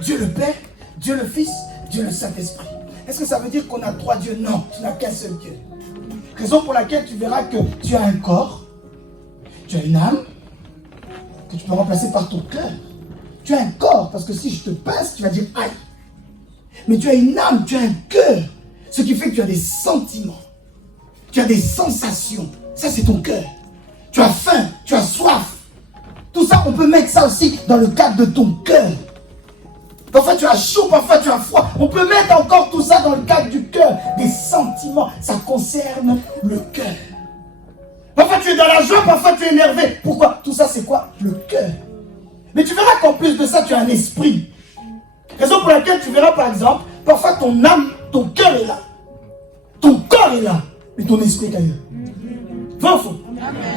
Dieu le Père, Dieu le Fils, Dieu le Saint-Esprit. Est-ce que ça veut dire qu'on a trois dieux? Non, tu n'as qu'un seul Dieu. Raison pour laquelle tu verras que tu as un corps, tu as une âme, que tu peux remplacer par ton cœur. Tu as un corps, parce que si je te pince, tu vas dire aïe. Mais tu as une âme, tu as un cœur. Ce qui fait que tu as des sentiments. Tu as des sensations. Ça, c'est ton cœur. Tu as faim, tu as soif. Tout ça, on peut mettre ça aussi dans le cadre de ton cœur. Parfois tu as chaud, parfois tu as froid. On peut mettre encore tout ça dans le cadre du cœur. Des sentiments, ça concerne le cœur. Parfois tu es dans la joie, parfois tu es énervé. Pourquoi? Tout ça c'est quoi? Le cœur. Mais tu verras qu'en plus de ça, tu as un esprit. Raison pour laquelle tu verras par exemple, parfois ton âme, ton cœur est là. Ton corps est là, mais ton esprit est ailleurs. Vrai ou faux?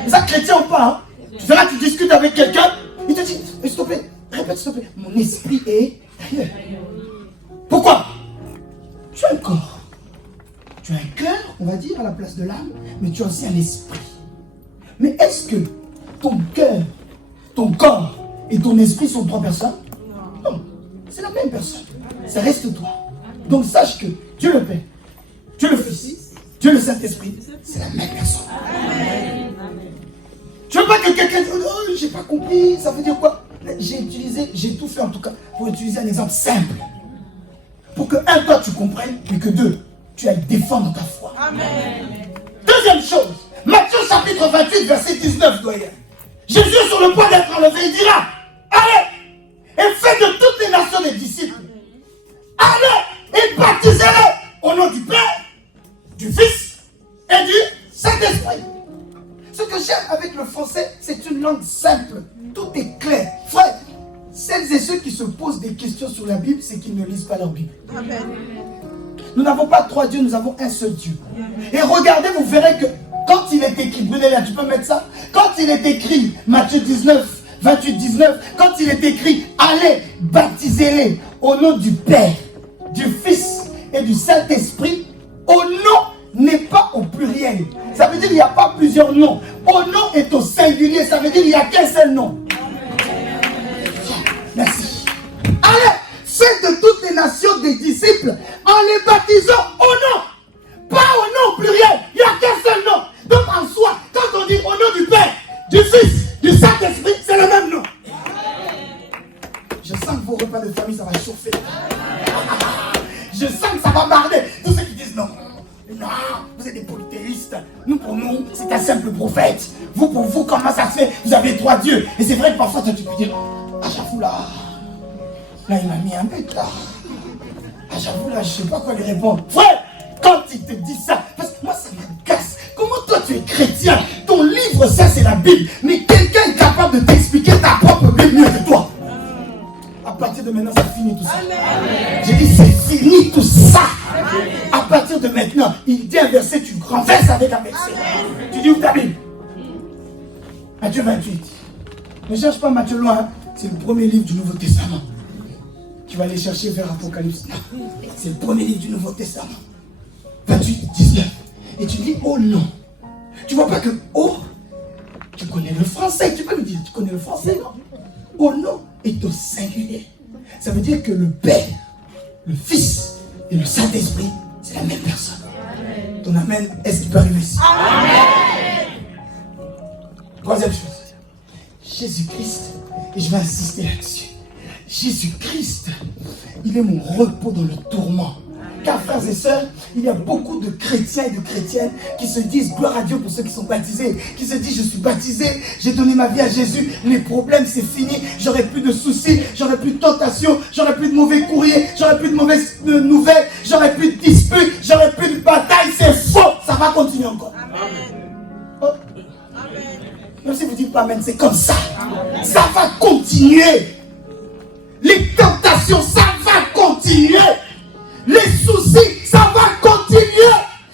C'est ça, chrétien ou pas, hein? Tu verras, tu discutes avec quelqu'un, il te dit, s'il te plaît, répète s'il te plaît, mon esprit est ailleurs. Pourquoi? Tu as un corps. Tu as un cœur, on va dire, à la place de l'âme, mais tu as aussi un esprit. Mais est-ce que ton cœur, ton corps et ton esprit sont trois personnes? Non, c'est la même personne. Ça reste toi. Donc sache que Dieu le Père, Dieu le Fils, Dieu le Saint-Esprit, c'est la même personne. Tu veux pas que quelqu'un dise, oh, j'ai pas compris, ça veut dire quoi? J'ai tout fait en tout cas pour utiliser un exemple simple. Pour que, un, toi tu comprennes, mais que deux, tu ailles défendre ta foi. Amen. Deuxième chose, Matthieu chapitre 28, verset 19, doyen. Jésus est sur le point d'être enlevé, il dira, allez, et faites de toutes les nations des disciples. Allez, et baptisez-les au nom du Père, du Fils et du Saint-Esprit. Ce que j'aime avec le français, c'est une langue simple. Tout est clair. Frère, celles et ceux qui se posent des questions sur la Bible, c'est qu'ils ne lisent pas leur Bible. Amen. Nous n'avons pas trois dieux, nous avons un seul Dieu. Et regardez, vous verrez que quand il est écrit, Brunelia, tu peux mettre ça? Quand il est écrit, Matthieu 19, 28, 19, quand il est écrit, allez, baptisez-les au nom du Père, du Fils et du Saint-Esprit, au nom n'est pas au pluriel. Ça veut dire qu'il n'y a pas plusieurs noms. Au nom est au singulier, ça veut dire qu'il n'y a qu'un seul nom. Merci. Allez, faites de toutes les nations des disciples en les baptisant au nom. Pas au nom pluriel, il n'y a qu'un seul nom. Donc en soi, quand on dit au nom du Père, du Fils, du Saint-Esprit, c'est le même nom. Je sens que vos repas de famille, ça va chauffer. Je sens que ça va marder. Tous ceux qui disent non. Non, vous êtes des polythéistes. Nous, pour nous, c'est un simple prophète. Vous, pour vous, comment ça se fait? Vous avez trois dieux. Et c'est vrai que parfois, toi, tu peux dire, ah, j'avoue là, il m'a mis un but là. Ah, j'avoue là, je sais pas quoi lui répondre. Frère, quand il te dit ça, parce que moi, ça m'agace. Comment toi, tu es chrétien? Ton livre, ça, c'est la Bible. Mais quelqu'un est capable de t'expliquer ta propre Bible mieux que toi. À partir de maintenant, c'est fini tout ça. J'ai dit, c'est fini tout ça. Amen. À partir de maintenant, il dit un verset, tu renverses avec un verset. Amen. Tu dis où ta Bible? Matthieu 28. Ne cherche pas Matthieu loin, hein. C'est le premier livre du Nouveau Testament. Tu vas aller chercher vers Apocalypse. C'est le premier livre du Nouveau Testament. 28, 19. Et tu dis, oh non. Tu vois pas que, oh, tu connais le français. Tu peux me dire, tu connais le français, non? Oh non est au singulier. Ça veut dire que le Père, le Fils et le Saint-Esprit, c'est la même personne. Amen. Ton amen, est-ce qu'il peut arriver ici? Amen. Troisième chose, Jésus-Christ, et je vais insister là-dessus. Jésus-Christ, il est mon repos dans le tourment. Car frères et sœurs, il y a beaucoup de chrétiens et de chrétiennes qui se disent gloire à Dieu pour ceux qui sont baptisés, qui se disent je suis baptisé, j'ai donné ma vie à Jésus, les problèmes c'est fini, j'aurai plus de soucis, j'aurai plus de tentations, j'aurai plus de mauvais courriers, j'aurai plus de mauvaises nouvelles, j'aurai plus de disputes, j'aurai plus de batailles, c'est faux, ça va continuer encore. Amen. Oh. Amen. Même si vous dites pas amen, c'est comme ça. Amen. Ça va continuer. Les tentations, ça va continuer. Les soucis, ça va continuer.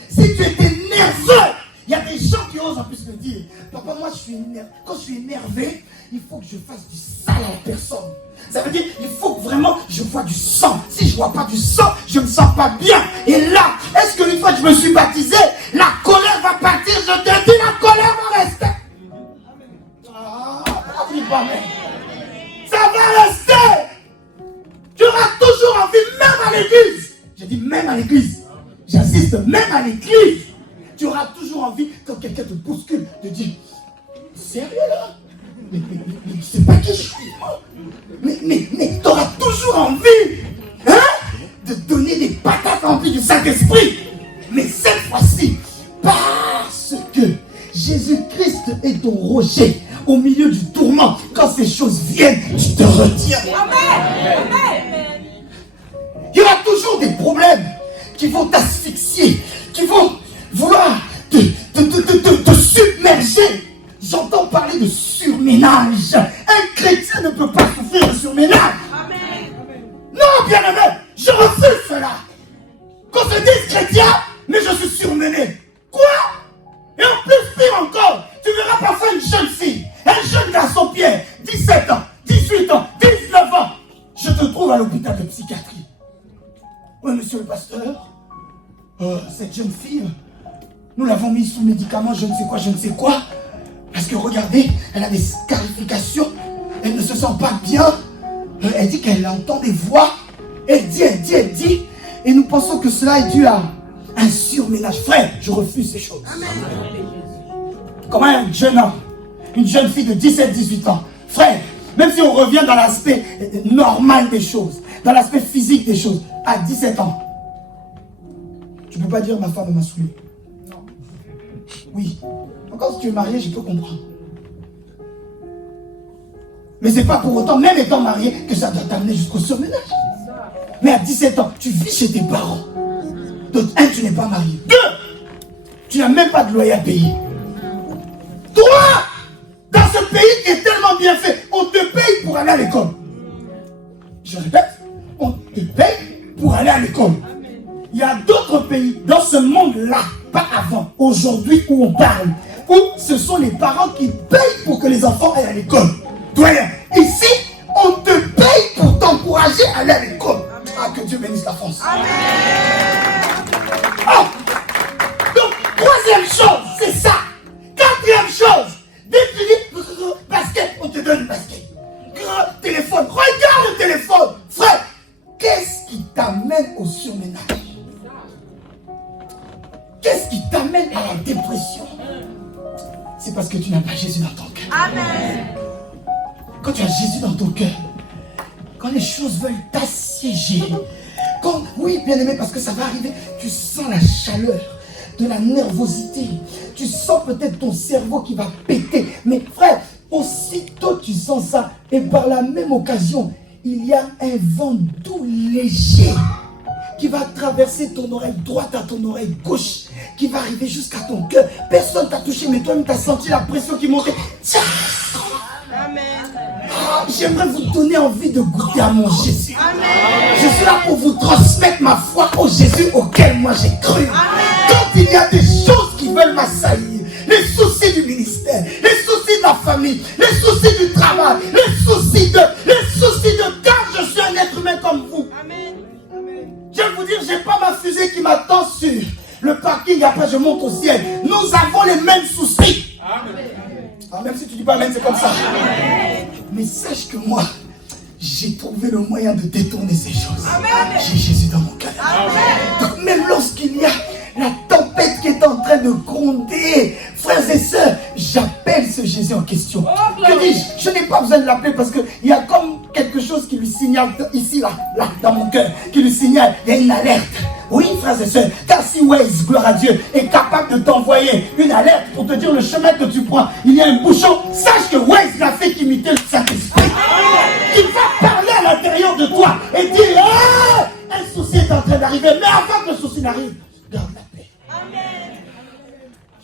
Si tu étais nerveux, il y a des gens qui osent en plus me dire, papa, moi je suis énervé. Quand je suis énervé, il faut que je fasse du sale à la personne. Ça veut dire, il faut que vraiment je vois du sang. Si je vois pas du sang, je me sens pas bien. Et là, est-ce qu'une fois que je me suis baptisé, la colère va partir? Je te dis, la colère va rester. Ah, pas même. Ça va rester. Tu auras toujours envie, même à l'église. J'ai dit même à l'église. J'insiste, même à l'église. Tu auras toujours envie, quand quelqu'un te bouscule, de dire, sérieux là? Mais c'est pas qui je suis, moi. Mais tu auras toujours envie, hein, de donner des patates remplies du Saint-Esprit. Mais cette fois-ci, parce que Jésus-Christ est ton rocher au milieu du tourment. Quand ces choses viennent, tu te retiens. Amen. Il y aura toujours des problèmes qui vont t'asphyxier, qui vont vouloir te submerger. J'entends parler de surménage. Un chrétien ne peut pas souffrir de surménage. Amen. Non, bien-aimé, je refuse cela. Qu'on se dise chrétien, mais je suis surmené. Quoi? Et en plus, pire encore, tu verras parfois une jeune fille, un jeune garçon Pierre, 17 ans, 18 ans, 19 ans. Je te trouve à l'hôpital de psychiatrie. Oui, monsieur le pasteur, cette jeune fille, nous l'avons mise sous médicaments, je ne sais quoi. Parce que regardez, elle a des scarifications, elle ne se sent pas bien. Elle dit qu'elle entend des voix. Elle dit. Et nous pensons que cela est dû à un surménage. Frère, je refuse ces choses. Amen. Comment un jeune homme, une jeune fille de 17-18 ans, frère, même si on revient dans l'aspect normal des choses, dans l'aspect physique des choses, à 17 ans, tu ne peux pas dire ma femme m'a saoulé. Non. Oui. Encore si tu es marié, je peux comprendre. Mais ce n'est pas pour autant, même étant marié, que ça doit t'amener jusqu'au surménage. Mais à 17 ans, tu vis chez tes parents. Donc, 1, tu n'es pas marié. 2, tu n'as même pas de loyer à payer. 3, dans ce pays qui est tellement bien fait, on te paye pour aller à l'école. Je répète, on te paye pour aller à l'école. Il y a d'autres pays dans ce monde-là, pas avant, aujourd'hui où on parle, où ce sont les parents qui payent pour que les enfants aillent à l'école. Doyen, ici, on te paye pour t'encourager à aller à l'école. Ah, que Dieu bénisse la France. Amen. Oh. Donc, troisième chose, c'est ça. Quatrième chose, dès que tu dis basket, on te donne une basket. Téléphone, regarde le téléphone. Frère, qu'est-ce qui t'amène au surménage? Qu'est-ce qui t'amène à la dépression? C'est parce que tu n'as pas Jésus dans ton cœur. Amen. Quand tu as Jésus dans ton cœur, quand les choses veulent t'assiéger, oui, bien aimé, parce que ça va arriver, tu sens la chaleur, de la nervosité, tu sens peut-être ton cerveau qui va péter, mais frère, aussitôt tu sens ça, et par la même occasion, il y a un vent doux léger qui va traverser ton oreille droite à ton oreille gauche, qui va arriver jusqu'à ton cœur. Personne t'a touché, mais toi-même t'as senti la pression qui montait. Tiens! Amen. J'aimerais vous donner envie de goûter à mon Jésus. Amen. Je suis là pour vous transmettre ma foi au Jésus auquel moi j'ai cru. Amen. Quand il y a des choses qui veulent m'assaillir, les soucis du ministère, les soucis de la famille, les soucis du travail, les soucis de quand je suis un être humain comme vous. Amen. Je vais vous dire, j'ai pas ma fusée qui m'attend sur le parking, après je monte au ciel. Nous avons les mêmes soucis. Amen. Ah, même si tu dis pas amen, c'est comme ça. Amen. Mais sache que moi, j'ai trouvé le moyen de détourner ces choses. Amen. J'ai Jésus dans mon cœur. Donc même lorsqu'il y a la tempête qui est en train de gronder, frères et sœurs, j'appelle ce Jésus en question. Que dis-je? Je n'ai pas besoin de l'appeler parce qu'il y a comme quelque chose qui lui signale ici, là, dans mon cœur, qui lui signale, il y a une alerte. Oui, frères et sœurs, car si Waze, gloire à Dieu, est capable de t'envoyer une alerte pour te dire le chemin que tu prends, il y a un bouchon, sache que Waze n'a fait qu'imiter le Saint-Esprit. Il va parler à l'intérieur de toi et dire, ah, un souci est en train d'arriver, mais avant que le souci n'arrive, garde la paix. Amen.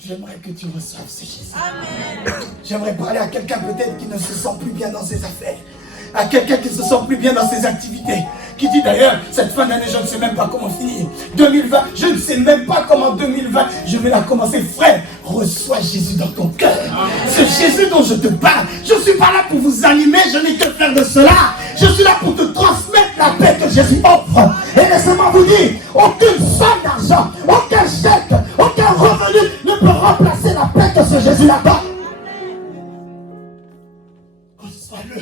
J'aimerais que tu reçoives ce Jésus. Amen. J'aimerais parler à quelqu'un peut-être qui ne se sent plus bien dans ses affaires, à quelqu'un qui ne se sent plus bien dans ses activités, qui dit d'ailleurs, cette fin d'année, je ne sais même pas comment finir. 2020, je ne sais même pas comment 2020, je vais la commencer. Frère, reçois Jésus dans ton cœur. Ce Jésus dont je te parle, je ne suis pas là pour vous animer, je n'ai que faire de cela. Je suis là pour te transmettre la paix que Jésus offre. Et laissez-moi vous dire, aucune somme d'argent, aucun chèque, aucun revenu ne peut remplacer la paix que ce Jésus apporte. Reçois-le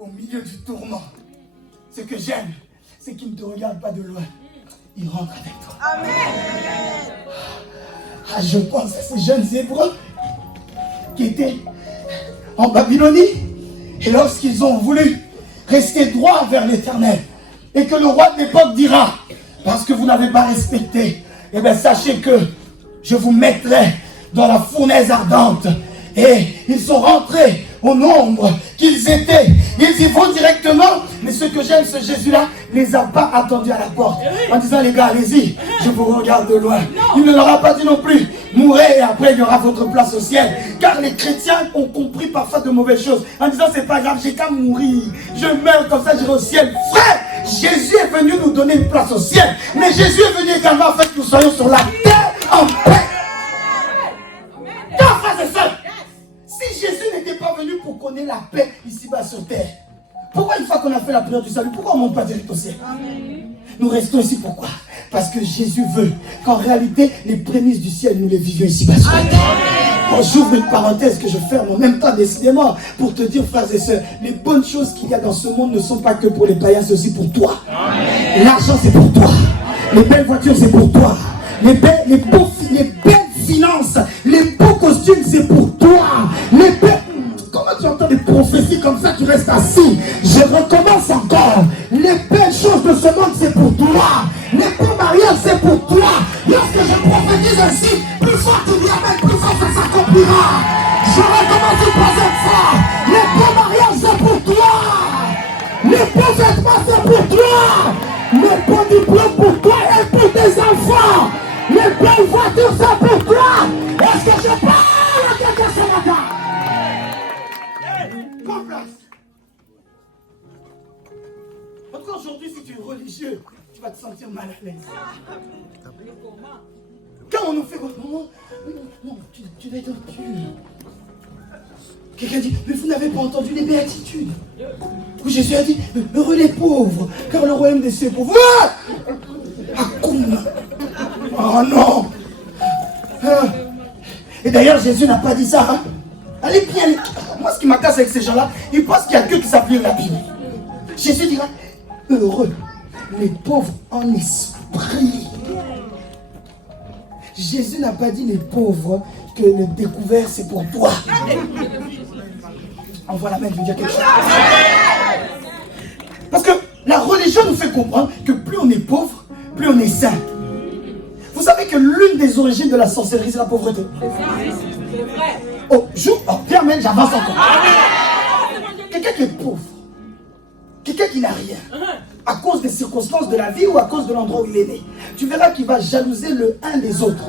au milieu du tourment. Ce que j'aime, c'est qu'il ne te regarde pas de loin. Il rentre avec toi. Amen. Ah, je pense à ces jeunes Hébreux qui étaient en Babylonie. Et lorsqu'ils ont voulu rester droit vers l'Éternel, et que le roi de l'époque dira, parce que vous n'avez pas respecté, eh bien sachez que je vous mettrai dans la fournaise ardente. Et ils sont rentrés au nombre qu'ils étaient. Ils y vont directement. Mais ce que j'aime, ce Jésus-là, ne les a pas attendus à la porte. En disant, les gars, allez-y, je vous regarde de loin. Il ne leur a pas dit non plus, mourrez et après il y aura votre place au ciel. Car les chrétiens ont compris parfois de mauvaises choses. En disant, c'est pas grave, j'ai qu'à mourir. Je meurs comme ça, j'irai au ciel. Frère, Jésus est venu nous donner une place au ciel. Mais Jésus est venu également en fait que nous soyons sur la terre en paix. Car frères et sœurs, si Jésus n'était pas venu pour connaître la paix ici-bas sur terre, pourquoi une fois qu'on a fait la prière du salut, pourquoi on ne monte pas direct au ciel? Nous restons ici, pourquoi? Parce que Jésus veut qu'en réalité, les prémices du ciel, nous les vivions ici-bas sur terre. Bon, j'ouvre une parenthèse que je ferme en même temps, décidément, pour te dire, frères et sœurs, les bonnes choses qu'il y a dans ce monde ne sont pas que pour les païens, c'est aussi pour toi. L'argent, c'est pour toi. Les belles voitures, c'est pour toi. Les belles finances, les beaux costumes, c'est pour toi. Comment tu entends des prophéties comme ça, tu restes assis? Je recommence encore. Les belles choses de ce monde, c'est pour toi. Les beaux mariages, c'est pour toi. Lorsque je prophétise ainsi, plus fort tu viens, mais plus fort ça s'accomplira. Je recommence une troisième fois. Les beaux mariages, c'est pour toi. Les beaux vêtements, c'est pour toi. Les bons diplômes pour toi et pour tes enfants. Les belles voitures, c'est pour toi. Est-ce que je parle à quelqu'un ce matin? Prends place. En tout cas, aujourd'hui, si tu es religieux, tu vas te sentir mal à l'aise. Quand on nous fait non, tu vas être dur. Quelqu'un dit, mais vous n'avez pas entendu les béatitudes. Où Jésus a dit, heureux les pauvres, car le royaume des cieux est pour vous. Akoum. Oh non. Et d'ailleurs, Jésus n'a pas dit ça. Hein? Allez bien. Moi, ce qui m'agace avec ces gens-là, ils pensent qu'il n'y a que qui s'appliquent la Bible. Jésus dira, heureux les pauvres en esprit. Jésus n'a pas dit les pauvres que le découvert c'est pour toi. Envoie la main, je veux dire quelque chose. Parce que la religion nous fait comprendre que plus on est pauvre, plus on est saint. Vous savez que l'une des origines de la sorcellerie, c'est la pauvreté. C'est vrai. Bien même, j'avance encore. Quelqu'un qui est pauvre, quelqu'un qui n'a rien, à cause des circonstances de la vie ou à cause de l'endroit où il est né, tu verras qu'il va jalouser le un des autres.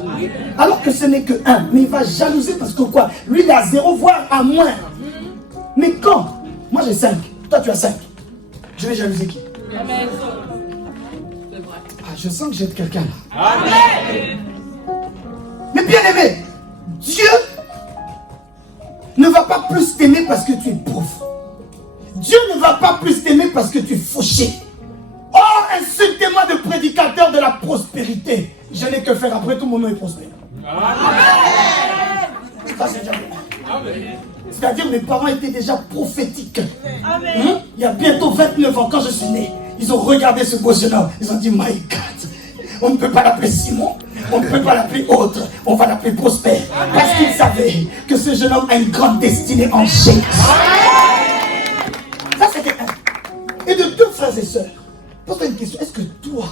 Alors que ce n'est que un, mais il va jalouser parce que quoi? Lui, il est à 0, voire à moins. Mais quand moi j'ai 5, toi tu as 5, je vais jalouser qui? Amen. Je sens que j'ai quelqu'un là. Amen. Mais bien aimé, Dieu ne va pas plus t'aimer parce que tu es pauvre. Dieu ne va pas plus t'aimer parce que tu es fauché. Oh, insultez-moi de prédicateur de la prospérité. Je n'ai que faire, après tout mon nom est prospère. Amen. Ça c'est déjà bien. Amen. C'est-à-dire mes parents étaient déjà prophétiques. Amen. Il y a bientôt 29 ans quand je suis né. Ils ont regardé ce beau jeune homme. Ils ont dit, my God, on ne peut pas l'appeler Simon, on ne peut pas l'appeler autre, on va l'appeler Prospère. Parce qu'ils savaient que ce jeune homme a une grande destinée en Jésus. Ça c'était un. Et de deux frères et sœurs, pose-toi une question. Est-ce que toi,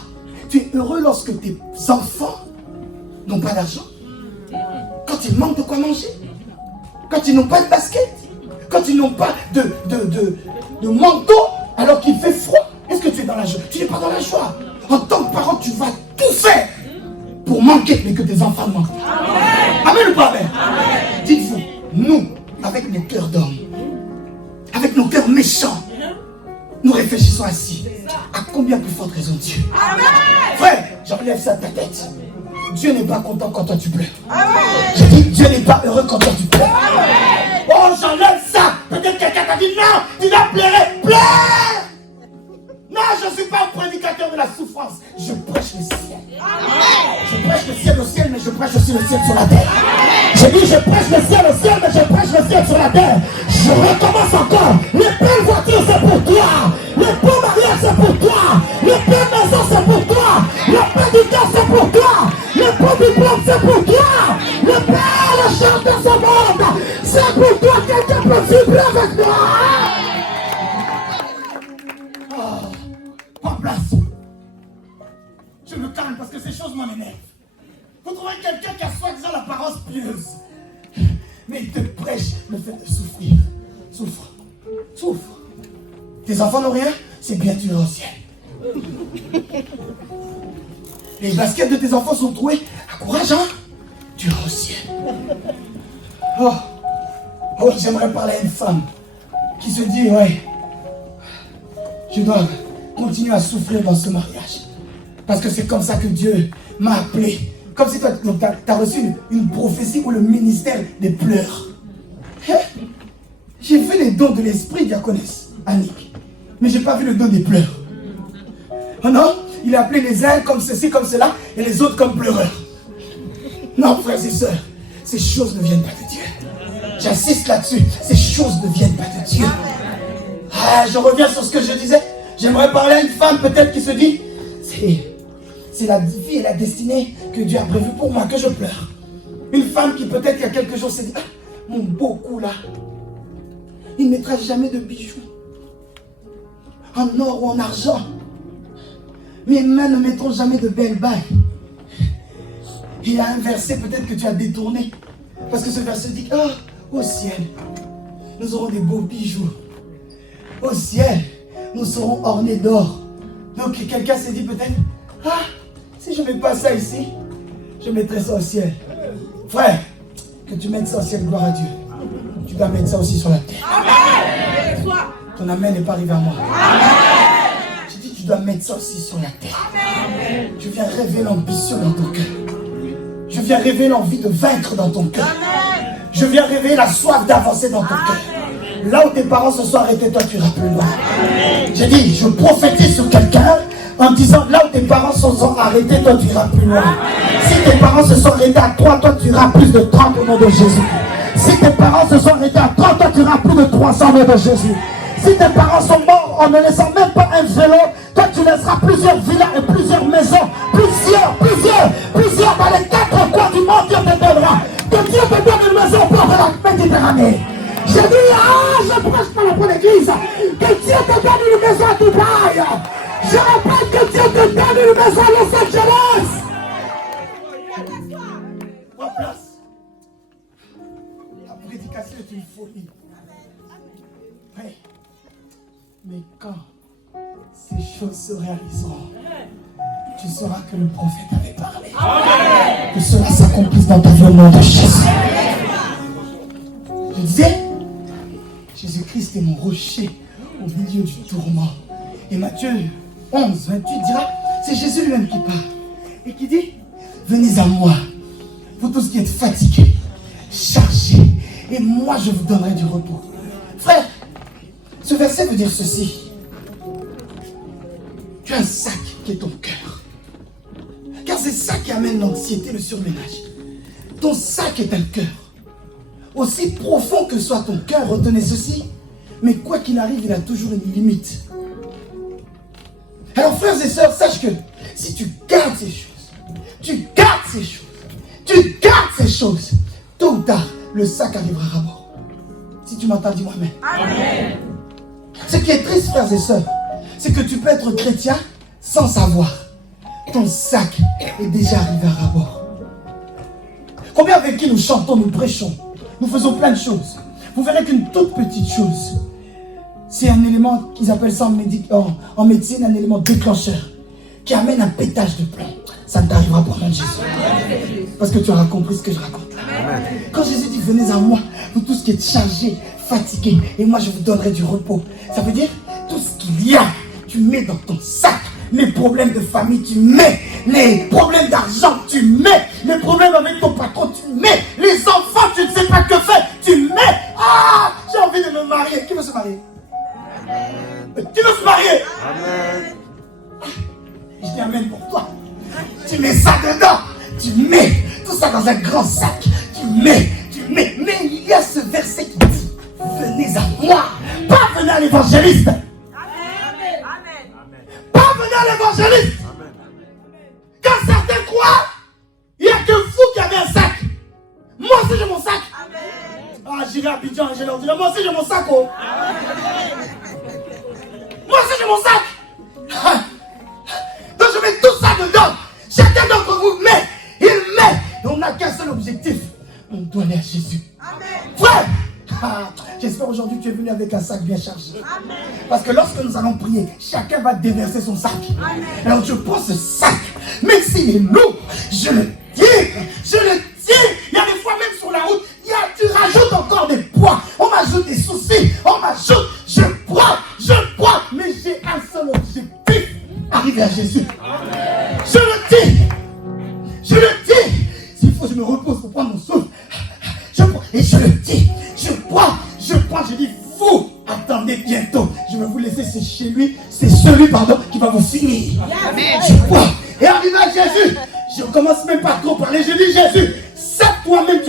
tu es heureux lorsque tes enfants n'ont pas d'argent? Quand ils manquent de quoi manger? Quand ils n'ont pas de basket? Quand ils n'ont pas de manteau alors qu'il fait froid? Est-ce que tu es dans la joie? Tu n'es pas dans la joie. En tant que parent, tu vas tout faire pour manquer, mais que tes enfants manquent. Amen. Amen ou pas amen? Amen. Dites-vous, nous, avec nos cœurs d'hommes, avec nos cœurs méchants, nous réfléchissons ainsi. À combien plus forte raison Dieu? Amen. Frère, j'enlève ça de ta tête. Dieu n'est pas content quand toi tu pleures. Amen. Je dis, Dieu n'est pas heureux quand toi tu pleures. Amen. Oh, j'enlève ça. Peut-être quelqu'un t'a dit non, tu dois pleurer. Pleure. Non, je ne suis pas un prédicateur de la souffrance. Je prêche le ciel. Amen. Je prêche le ciel au ciel, mais je prêche aussi le ciel sur la terre. J'ai dit, je prêche le ciel au ciel, mais je prêche le ciel sur la terre. Je recommence encore. Les belles voitures, c'est pour toi. Les beaux mariages, c'est pour toi. Les belles maisons, c'est pour toi. Le pain du cœur, c'est pour toi. Les beaux diplômes, c'est pour toi. Le bel chant de ce monde, c'est pour toi. Quelqu'un peut vibrer avec moi. En place. Je me calme parce que ces choses m'énervent. Vous trouvez quelqu'un qui a soi-disant l'apparence pieuse, mais il te prêche le fait de souffrir. Souffre. Souffre. Tes enfants n'ont rien, c'est bien, tu es au ciel. Les baskets de tes enfants sont trouées. Courage, hein? Tu es au ciel. Oh, j'aimerais parler à une femme qui se dit, ouais, je dois continuer à souffrir dans ce mariage. Parce que c'est comme ça que Dieu m'a appelé. Comme si tu as reçu une prophétie ou le ministère des pleurs. Hein? J'ai vu les dons de l'esprit, diaconesse, Annick. Mais je n'ai pas vu le don des pleurs. Oh non, il a appelé les uns comme ceci, comme cela, et les autres comme pleureurs. Non, frères et sœurs, ces choses ne viennent pas de Dieu. J'insiste là-dessus, ces choses ne viennent pas de Dieu. Ah, je reviens sur ce que je disais. J'aimerais parler à une femme peut-être qui se dit, c'est la vie et la destinée que Dieu a prévue pour moi, que je pleure. Une femme qui peut-être il y a quelques jours s'est dit, ah, mon beau cou là, il ne mettra jamais de bijoux, en or ou en argent. Mes mains ne mettront jamais de belles bagues. Il y a un verset peut-être que tu as détourné. Parce que ce verset dit, oh, au ciel, nous aurons des beaux bijoux. Au ciel, nous serons ornés d'or. Donc quelqu'un s'est dit peut-être, ah, si je ne mets pas ça ici, je mettrai ça au ciel. Frère, que tu mettes ça au ciel, gloire à Dieu. Tu dois mettre ça aussi sur la terre. Amen. Ton amen n'est pas arrivé à moi. Amen. Je dis, tu dois mettre ça aussi sur la terre. Amen. Je viens rêver l'ambition dans ton cœur. Je viens rêver l'envie de vaincre dans ton cœur. Amen. Je viens rêver la soif d'avancer dans ton cœur. Là où tes parents se sont arrêtés, toi tu iras plus loin. J'ai dit, je prophétise sur quelqu'un en disant, là où tes parents se sont arrêtés, toi tu iras plus loin. Si tes parents se sont arrêtés à 3, toi tu iras plus de 30 au nom de Jésus. Si tes parents se sont arrêtés à 30, toi tu iras plus de 300 au nom de Jésus. Si tes parents sont morts en ne laissant même pas un vélo, toi tu laisseras plusieurs villas et plusieurs maisons. Plusieurs dans les 4 coins du monde, Dieu te donnera. Que Dieu te donne une maison pour la Méditerranée. Je dis, je prêche pas pour l'église. Que Dieu te donne une maison à Dubaï. Je répète que Dieu te donne une maison à Los Angeles. En place. La prédication est une folie. Ouais. Mais quand ces choses se réaliseront, tu sauras que le prophète avait parlé. Amen. Que cela s'accomplisse dans ta vie au nom de Jésus. Je disais, Jésus-Christ est mon rocher au milieu du tourment. Et Matthieu 11, 28 dira, c'est Jésus lui-même qui parle. Et qui dit, venez à moi, vous tous qui êtes fatigués, chargés, et moi je vous donnerai du repos. Frère, ce verset veut dire ceci. Tu as un sac qui est ton cœur. Car c'est ça qui amène l'anxiété, le surménage. Ton sac est un cœur. Aussi profond que soit ton cœur, retenez ceci. Mais quoi qu'il arrive, il a toujours une limite. Alors frères et sœurs, sache que si tu gardes ces choses, tôt ou tard, le sac arrivera à bord. Si tu m'entends, dis-moi amen. Amen. Ce qui est triste, frères et sœurs, c'est que tu peux être chrétien sans savoir. Ton sac est déjà arrivé à bord. Combien avec qui nous chantons, nous prêchons, nous faisons plein de choses. Vous verrez qu'une toute petite chose, c'est un élément qu'ils appellent ça en médecine, un élément déclencheur qui amène un pétage de plomb. Ça ne t'arrivera pas, mon Jésus. Parce que tu auras compris ce que je raconte. Amen. Quand Jésus dit, venez à moi, vous tous qui êtes chargés, fatigués, et moi je vous donnerai du repos. Ça veut dire, tout ce qu'il y a, tu mets dans ton sac. Les problèmes de famille, tu mets. Les problèmes d'argent, tu mets. Les problèmes avec ton patron, tu mets. Les enfants, tu ne sais pas que faire, tu mets. Ah, j'ai envie de me marier. Qui veut se marier? Amen. Qui veut se marier? Amen. Je dis amen pour toi. Tu mets ça dedans. Tu mets tout ça dans un grand sac. Tu mets. Mais il y a ce verset qui dit, venez à moi. Pas venez à l'évangéliste. Venez à l'évangéliste. Quand certains croient, il n'y a que vous qui avez un sac. Moi aussi j'ai mon sac. Amen. Ah, j'irai à Abidjan et je leur dirai, moi aussi j'ai mon sac. Oh. Moi aussi j'ai mon sac. Donc je mets tout ça dedans. Chacun d'entre vous met. Il met. Et on n'a qu'un seul objectif. On doit aller à Jésus. Amen. Frère, J'espère aujourd'hui que tu es venu avec un sac bien chargé. Amen. Parce que lorsque nous allons prier, chacun va déverser son sac. Amen. Alors je prends ce sac, même s'il est lourd, je le tiens. Il y a des fois même sur la route, tu rajoutes encore des poids. On m'ajoute des soucis, on m'ajoute, je prends. Mais j'ai un seul objectif, arriver à Jésus. Amen. Je le dis. S'il faut, je me repose pour prendre mon souffle. Je prends et je le dis. Je prends. Je dis, vous attendez bientôt. Je vais vous laisser, c'est chez lui. C'est celui, qui va vous finir. Amen. Je prends. Et arrivé à Jésus, je commence même pas à trop parler. Je dis, Jésus, c'est toi-même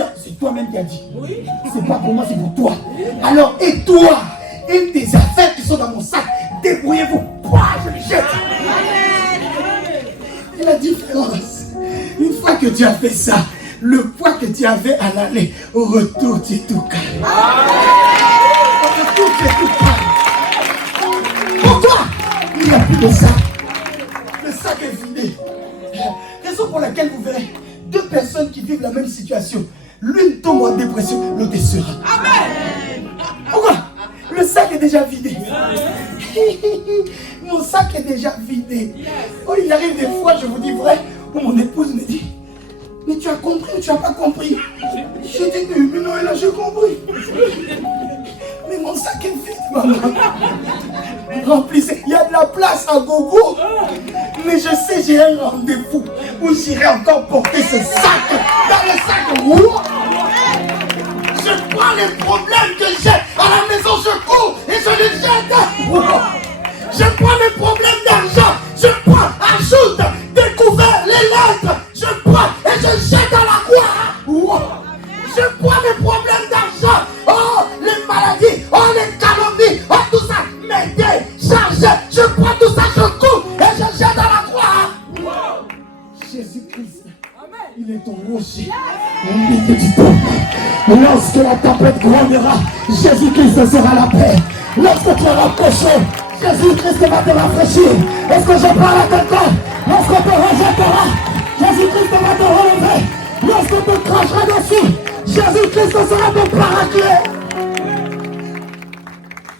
qui as dit. Oui. C'est pas pour moi, c'est pour toi. Alors, et toi, une des affaires qui sont dans mon sac, débrouillez-vous. Je les jette. Et la différence, une fois que tu as fait ça, le poids que tu avais à l'aller, au retour, tu es tout calme. Au retour, tu es tout calme. Pourquoi il n'y a plus de sac? Le sac est vidé. Raison pour laquelle vous verrez deux personnes qui vivent la même situation. L'une tombe en dépression, l'autre est sereine. Amen. Pourquoi? Le sac est déjà vidé. Mon sac est déjà vidé. Oh, il arrive des fois, je vous dis vrai, où mon épouse me dit, mais tu as compris ou tu n'as pas compris? Je dis, mais non, elle a compris. Mais mon sac est vide, maman. Remplissez. Il y a de la place à gogo. Mais je sais, j'ai un rendez-vous où j'irai encore porter ce sac. Dans le sac rouge. Je prends les problèmes que j'ai à la maison, je cours et je les jette. Je prends mes problèmes d'argent, je prends, ajoute, découvert les lettres, je prends et je jette à la croix. Je prends mes problèmes d'argent, oh, les maladies, oh, les calomnies, oh, tout ça, m'aider, charger, je prends tout ça, je cours et je jette à la croix. Jésus-Christ, il est ton rocher, au milieu du temps. Lorsque la tempête grondera, Jésus-Christ sera la paix. Lorsque tu auras péché, Jésus-Christ va te rafraîchir. Est-ce que je parle à quelqu'un? Lorsqu'on te rejettera, Jésus-Christ va te relever. Lorsqu'on te crachera dessus, Jésus-Christ sera ton paraclet.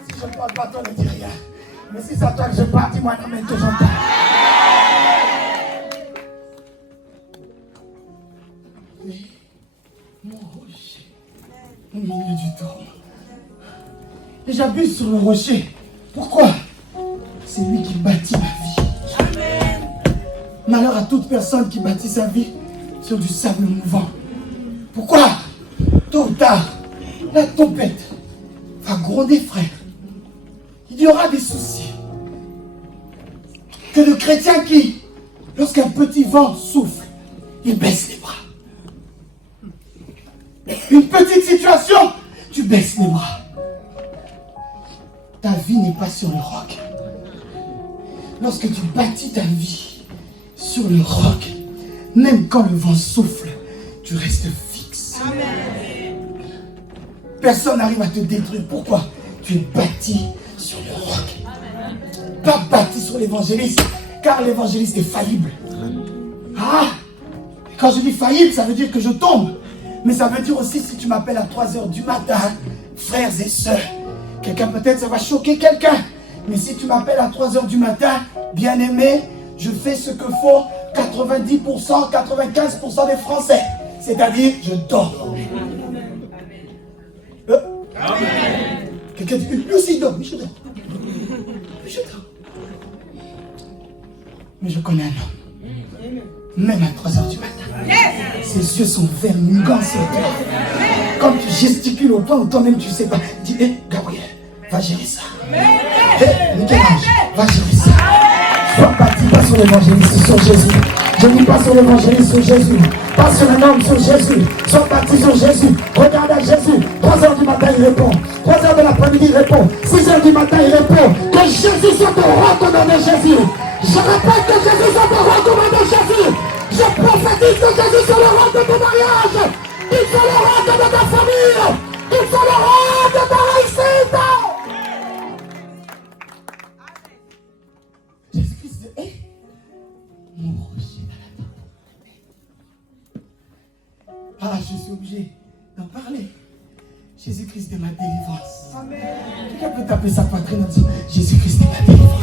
Si je ne parle pas, toi ne dis rien. Mais si c'est à toi que je parle, dis-moi non, mais que j'entends. Oui, mon rocher, au milieu du temps. Et j'abuse sur le rocher. Pourquoi? C'est lui qui bâtit ma vie. Amen. Malheur à toute personne qui bâtit sa vie sur du sable mouvant. Pourquoi? Tôt ou tard, la tempête va gronder, frère. Il y aura des soucis. Que le chrétien qui, lorsqu'un petit vent souffle, il baisse les bras. Une petite situation, tu baisses les bras. Ta vie n'est pas sur le roc. Lorsque tu bâtis ta vie sur le roc, même quand le vent souffle, tu restes fixe. Amen. Personne n'arrive à te détruire. Pourquoi? Tu es bâti sur le roc. Amen. Pas bâti sur l'évangéliste, car l'évangéliste est faillible. Ah! Quand je dis faillible, ça veut dire que je tombe. Mais ça veut dire aussi, si tu m'appelles à 3h du matin, frères et sœurs, quelqu'un peut-être, ça va choquer quelqu'un. Mais si tu m'appelles à 3h du matin, bien-aimé, je fais ce que font 90%, 95% des Français. C'est-à-dire, je dors. Amen. Quelqu'un dit, lui aussi il dort, mais je dors. Mais je connais un homme. Même à 3h du matin. Ses yeux sont vermigants sur toi. Quand tu gesticules autant même tu sais pas. Dis, Gabriel, va gérer ça. Michel-Ange, va gérer ça. Sois bâti pas sur l'évangéliste, sur Jésus. Je ne dis pas sur l'évangéliste, sur Jésus. Pas sur un homme, sur Jésus. Sois bâti sur Jésus. Regarde à Jésus. 3h du matin, il répond. 3h de l'après-midi, il répond. 6h du matin, il répond. Que Jésus soit ton roi, ton nom de Jésus. Je répète que Jésus soit ton roi, ton nom de Jésus. Je prophétise que Jésus soit le roi de ton mariage. Il soit le roi de ta famille. Il soit le roi de ta réussite. Jésus-Christ dit, mon rocher dans la tempête. Ah, je suis obligé d'en parler. Jésus-Christ est ma délivrance. Quelqu'un peut taper sa poitrine en disant Jésus-Christ est ma délivrance.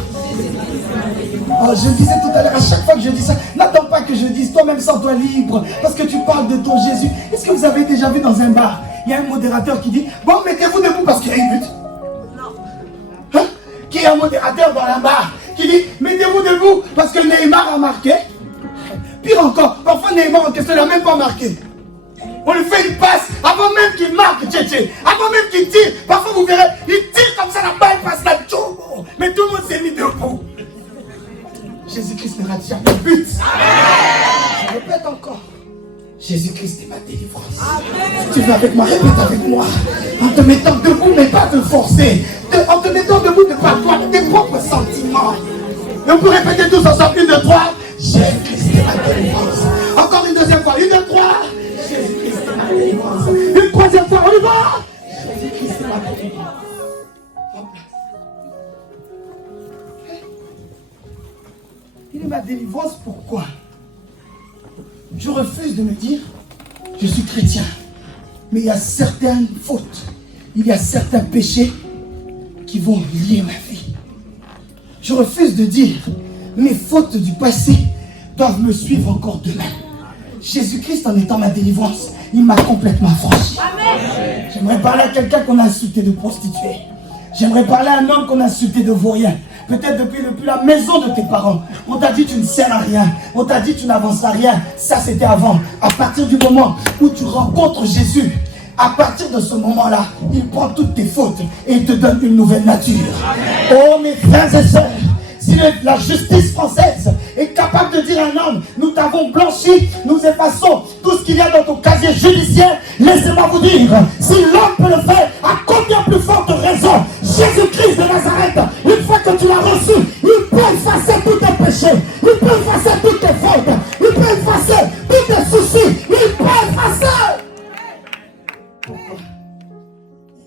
Oh, je le disais tout à l'heure, à chaque fois que je dis ça, n'attends pas que je dise toi-même sens-toi libre parce que tu parles de ton Jésus. Est-ce que vous avez déjà vu dans un bar, il y a un modérateur qui dit bon, mettez-vous debout parce qu'il y a une butte. Hein? Qui est un modérateur dans la barre qui dit mettez-vous debout parce que Neymar a marqué. Pire encore, parfois Neymar en question n'a même pas marqué. On lui fait une passe avant même qu'il marque, avant même qu'il tire. Parfois vous verrez, il tire comme ça, la balle passe là, mais tout le monde s'est mis debout. Jésus-Christ ne rate jamais le but. Je répète encore. Jésus-Christ est ma délivrance. Si tu veux avec moi, répète avec moi. En te mettant debout, mais pas te forcer. En te mettant debout, ne pas toi, tes propres sentiments. Et on peut répéter tous ensemble, 1, 2, 3. Jésus-Christ est ma délivrance. Encore une deuxième fois, 1, 2, 3. Jésus-Christ est ma délivrance. Une troisième fois, on y va. Jésus-Christ est ma délivrance. Il est ma délivrance, pourquoi? Je refuse de me dire, je suis chrétien, mais il y a certaines fautes, il y a certains péchés qui vont lier ma vie. Je refuse de dire, mes fautes du passé doivent me suivre encore demain. Jésus-Christ, en étant ma délivrance, il m'a complètement affranchi. J'aimerais parler à quelqu'un qu'on a insulté de prostituée. J'aimerais parler à un homme qu'on a insulté de vaurien. Peut-être depuis la maison de tes parents. On t'a dit tu ne sers à rien. On t'a dit tu n'avances à rien. Ça c'était avant. À partir du moment où tu rencontres Jésus, à partir de ce moment-là, il prend toutes tes fautes et il te donne une nouvelle nature. Oh mes frères et sœurs, si la justice française est capable de dire à un homme, nous t'avons blanchi, nous effaçons tout ce qu'il y a dans ton casier judiciaire, laissez-moi vous dire, si l'homme peut le faire, à combien plus forte raison, Jésus-Christ de Nazareth, une fois que tu l'as reçu, il peut effacer tous tes péchés, il peut effacer toutes tes fautes, il peut effacer tous tes soucis, il peut effacer. Pourquoi?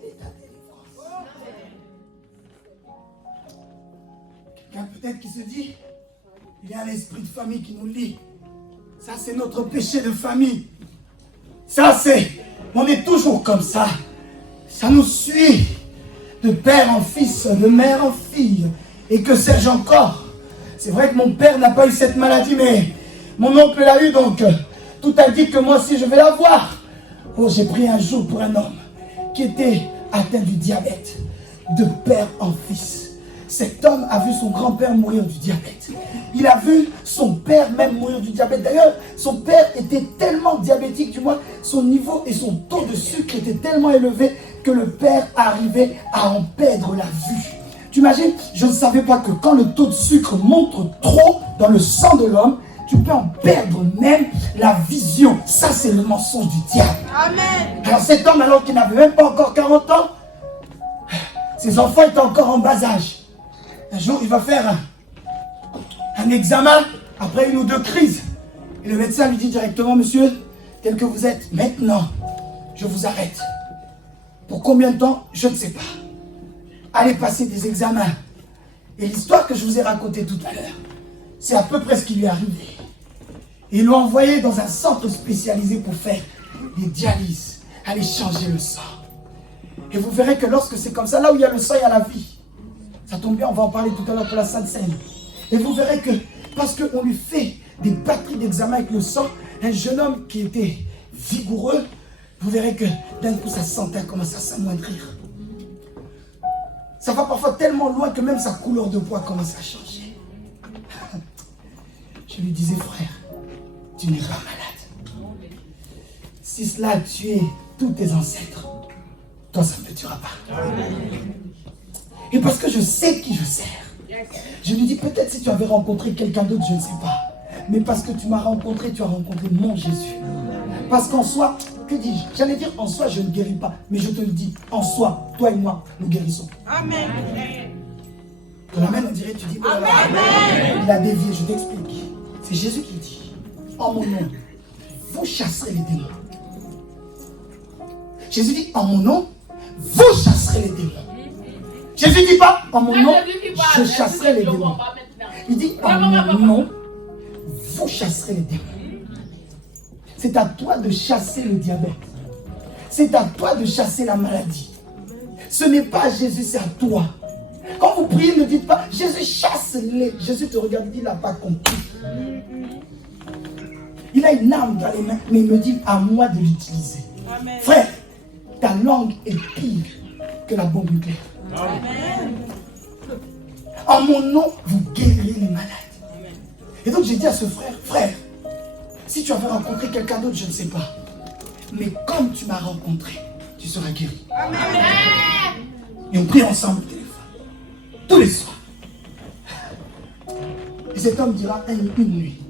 Il est ta délivrance. Quelqu'un peut-être qui se dit, il y a un esprit de famille qui nous lie. Ça c'est notre péché de famille. Ça c'est, on est toujours comme ça. Ça nous suit de père en fils, de mère en fille. Et que sais-je encore? C'est vrai que mon père n'a pas eu cette maladie, mais mon oncle l'a eu, donc tout indique que moi aussi je vais l'avoir. Oh, j'ai prié un jour pour un homme qui était atteint du diabète, de père en fils. Cet homme a vu son grand-père mourir du diabète. Il a vu son père même mourir du diabète. D'ailleurs, son père était tellement diabétique, du moins, son niveau et son taux de sucre étaient tellement élevés que le père arrivait à en perdre la vue. Tu imagines, je ne savais pas que quand le taux de sucre monte trop dans le sang de l'homme, tu peux en perdre même la vision. Ça, c'est le mensonge du diable. Amen. Alors cet homme, alors qu'il n'avait même pas encore 40 ans, ses enfants étaient encore en bas âge. Un jour, il va faire un examen après 1 ou 2 crises. Et le médecin lui dit directement, monsieur, tel que vous êtes, maintenant, je vous arrête. Pour combien de temps? Je ne sais pas. Allez passer des examens. Et l'histoire que je vous ai racontée tout à l'heure, c'est à peu près ce qui lui est arrivé. Et ils l'ont envoyé dans un centre spécialisé pour faire des dialyses, aller changer le sang. Et vous verrez que lorsque c'est comme ça, là où il y a le sang, il y a la vie. Ça tombe bien, on va en parler tout à l'heure pour la Sainte Seine. Et vous verrez que, parce qu'on lui fait des batteries d'examen avec le sang, un jeune homme qui était vigoureux, vous verrez que d'un coup sa santé commence à s'amoindrir. Ça va parfois tellement loin que même sa couleur de peau commence à changer. Je lui disais, frère, tu n'es pas malade. Si cela a tué tous tes ancêtres, toi ça ne te tuera pas. Et parce que je sais qui je sers, je lui dis, peut-être si tu avais rencontré quelqu'un d'autre, je ne sais pas. Mais parce que tu m'as rencontré, tu as rencontré mon Jésus. Parce qu'en soi, que dis-je? J'allais dire en soi, je ne guéris pas. Mais je te le dis, en soi, toi et moi, nous guérissons. Amen. Ton amen, on dirait, tu dis, oh là là, amen. Il a dévié, je t'explique. C'est Jésus qui dit, en mon nom, vous chasserez les démons. Jésus dit, en mon nom, vous chasserez les démons. Jésus ne dit pas, en mon nom, je chasserai les démons. Il dit, en mon nom, vous chasserez les démons. C'est à toi de chasser le diabète. c'est à toi de chasser la maladie. Ce n'est pas à Jésus, c'est à toi. Quand vous priez, ne dites pas, Jésus chasse-les. Jésus te regarde, il n'a pas compris. Il a une arme dans les mains, mais il me dit à moi de l'utiliser. Frère, ta langue est pire que la bombe nucléaire. Amen. En mon nom, vous guérirez les malades. Et donc j'ai dit à ce frère, si tu avais rencontré quelqu'un d'autre, je ne sais pas. Mais comme tu m'as rencontré, tu seras guéri. Amen. Et on prie ensemble au téléphone. Tous les soirs. Et cet homme dira une nuit.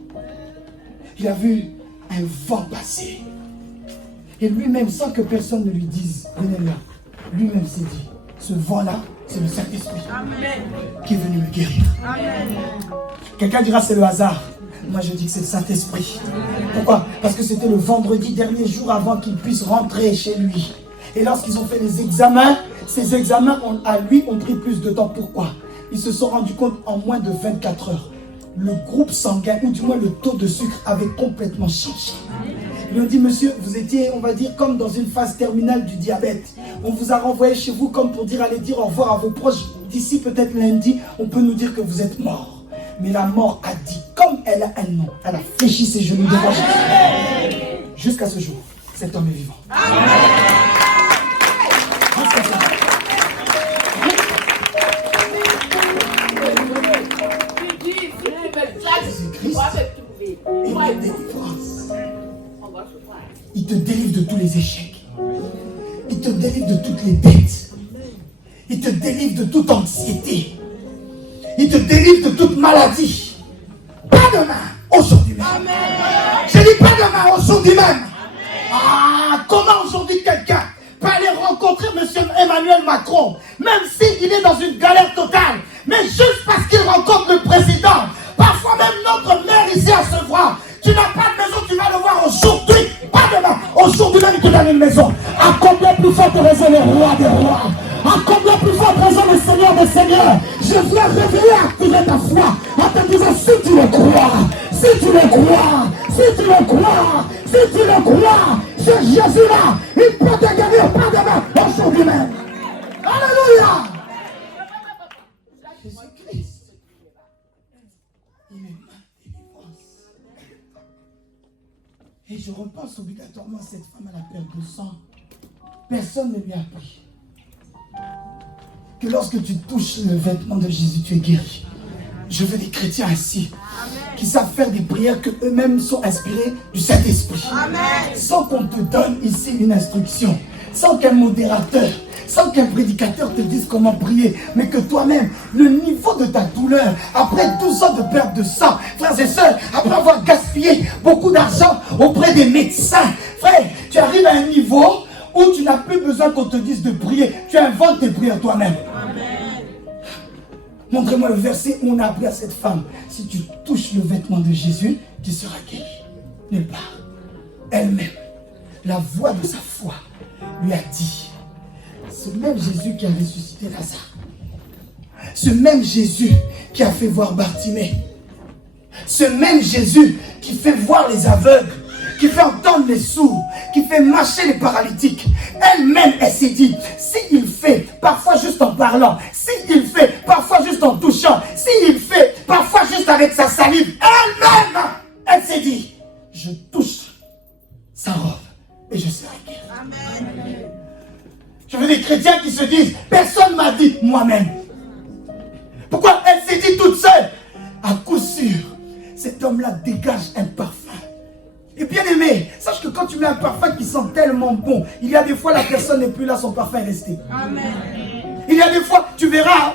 Il a vu un vent passer. Et lui-même, sans que personne ne lui dise, venez là, lui-même s'est dit, ce vent-là, c'est le Saint-Esprit qui est venu me guérir. Quelqu'un dira, c'est le hasard. Moi, je dis que c'est le Saint-Esprit. Pourquoi? Parce que c'était le vendredi, dernier jour avant qu'il puisse rentrer chez lui. Et lorsqu'ils ont fait les examens, ces examens à lui ont pris plus de temps. Pourquoi? Ils se sont rendus compte en moins de 24 heures. Le groupe sanguin, ou du moins le taux de sucre, avait complètement changé. Ils lui ont dit, monsieur, vous étiez, on va dire, comme dans une phase terminale du diabète. On vous a renvoyé chez vous comme pour dire, allez dire au revoir à vos proches. D'ici peut-être lundi, on peut nous dire que vous êtes mort. Mais la mort a dit, comme elle a un nom, elle a fléchi ses genoux devant Jésus. Jusqu'à ce jour, cet homme est vivant. Jusqu'à ce jour. Il te délivre de tous les échecs. Il te délivre de toutes les dettes. Il te délivre de toute anxiété. Il te délivre de toute maladie. Pas demain, aujourd'hui même. Je dis pas demain, aujourd'hui même. Ah, comment aujourd'hui quelqu'un peut aller rencontrer M. Emmanuel Macron, même s'il est dans une galère totale, mais juste parce qu'il rencontre le président. Parfois même notre mère ici à se voir. Tu n'as pas de maison, tu vas le voir aujourd'hui, pas demain. Aujourd'hui même, il te donne une maison. À combien plus forte raison le roi des rois? À combien plus forte raison le Seigneur des seigneurs? Je viens réveiller, activer ta foi en te disant, si tu le crois, si tu le crois, si tu le crois, si tu le crois, ce Jésus-là, il peut te guérir pas demain, aujourd'hui même. Alléluia. Jésus-Christ, il est ma délivrance. Et je repense obligatoirement à cette femme à la perte de sang. Personne ne lui a appris que lorsque tu touches le vêtement de Jésus, tu es guéri. Je veux des chrétiens ainsi, qui savent faire des prières que eux-mêmes sont inspirés du Saint-Esprit. Sans qu'on te donne ici une instruction, sans qu'un modérateur, sans qu'un prédicateur te dise comment prier, mais que toi-même, le niveau de ta douleur, après 12 ans de perte de sang, frères et sœurs, après avoir gaspillé beaucoup d'argent auprès des médecins, frère, tu arrives à un niveau où tu n'as plus besoin qu'on te dise de prier, tu inventes tes prières toi-même. Montrez-moi le verset où on a appris à cette femme, si tu touches le vêtement de Jésus, tu seras guéri. Nulle part. Elle-même, la voix de sa foi, lui a dit, ce même Jésus qui a ressuscité Lazare, ce même Jésus qui a fait voir Bartimée, ce même Jésus qui fait voir les aveugles, qui fait entendre les sourds, qui fait marcher les paralytiques. Elle-même, elle s'est dit, s'il fait, parfois juste en parlant, s'il fait, parfois juste en touchant, s'il fait, parfois juste avec sa salive, elle-même, elle s'est dit, je touche sa robe et je serai guéri. Amen. Je veux des chrétiens qui se disent, personne ne m'a dit, moi-même. Pourquoi elle s'est dit toute seule? À coup sûr, cet homme-là dégage un parfum. Et bien aimé, sache que quand tu mets un parfum qui sent tellement bon, il y a des fois la personne n'est plus là, son parfum est resté. Amen. Il y a des fois, tu verras,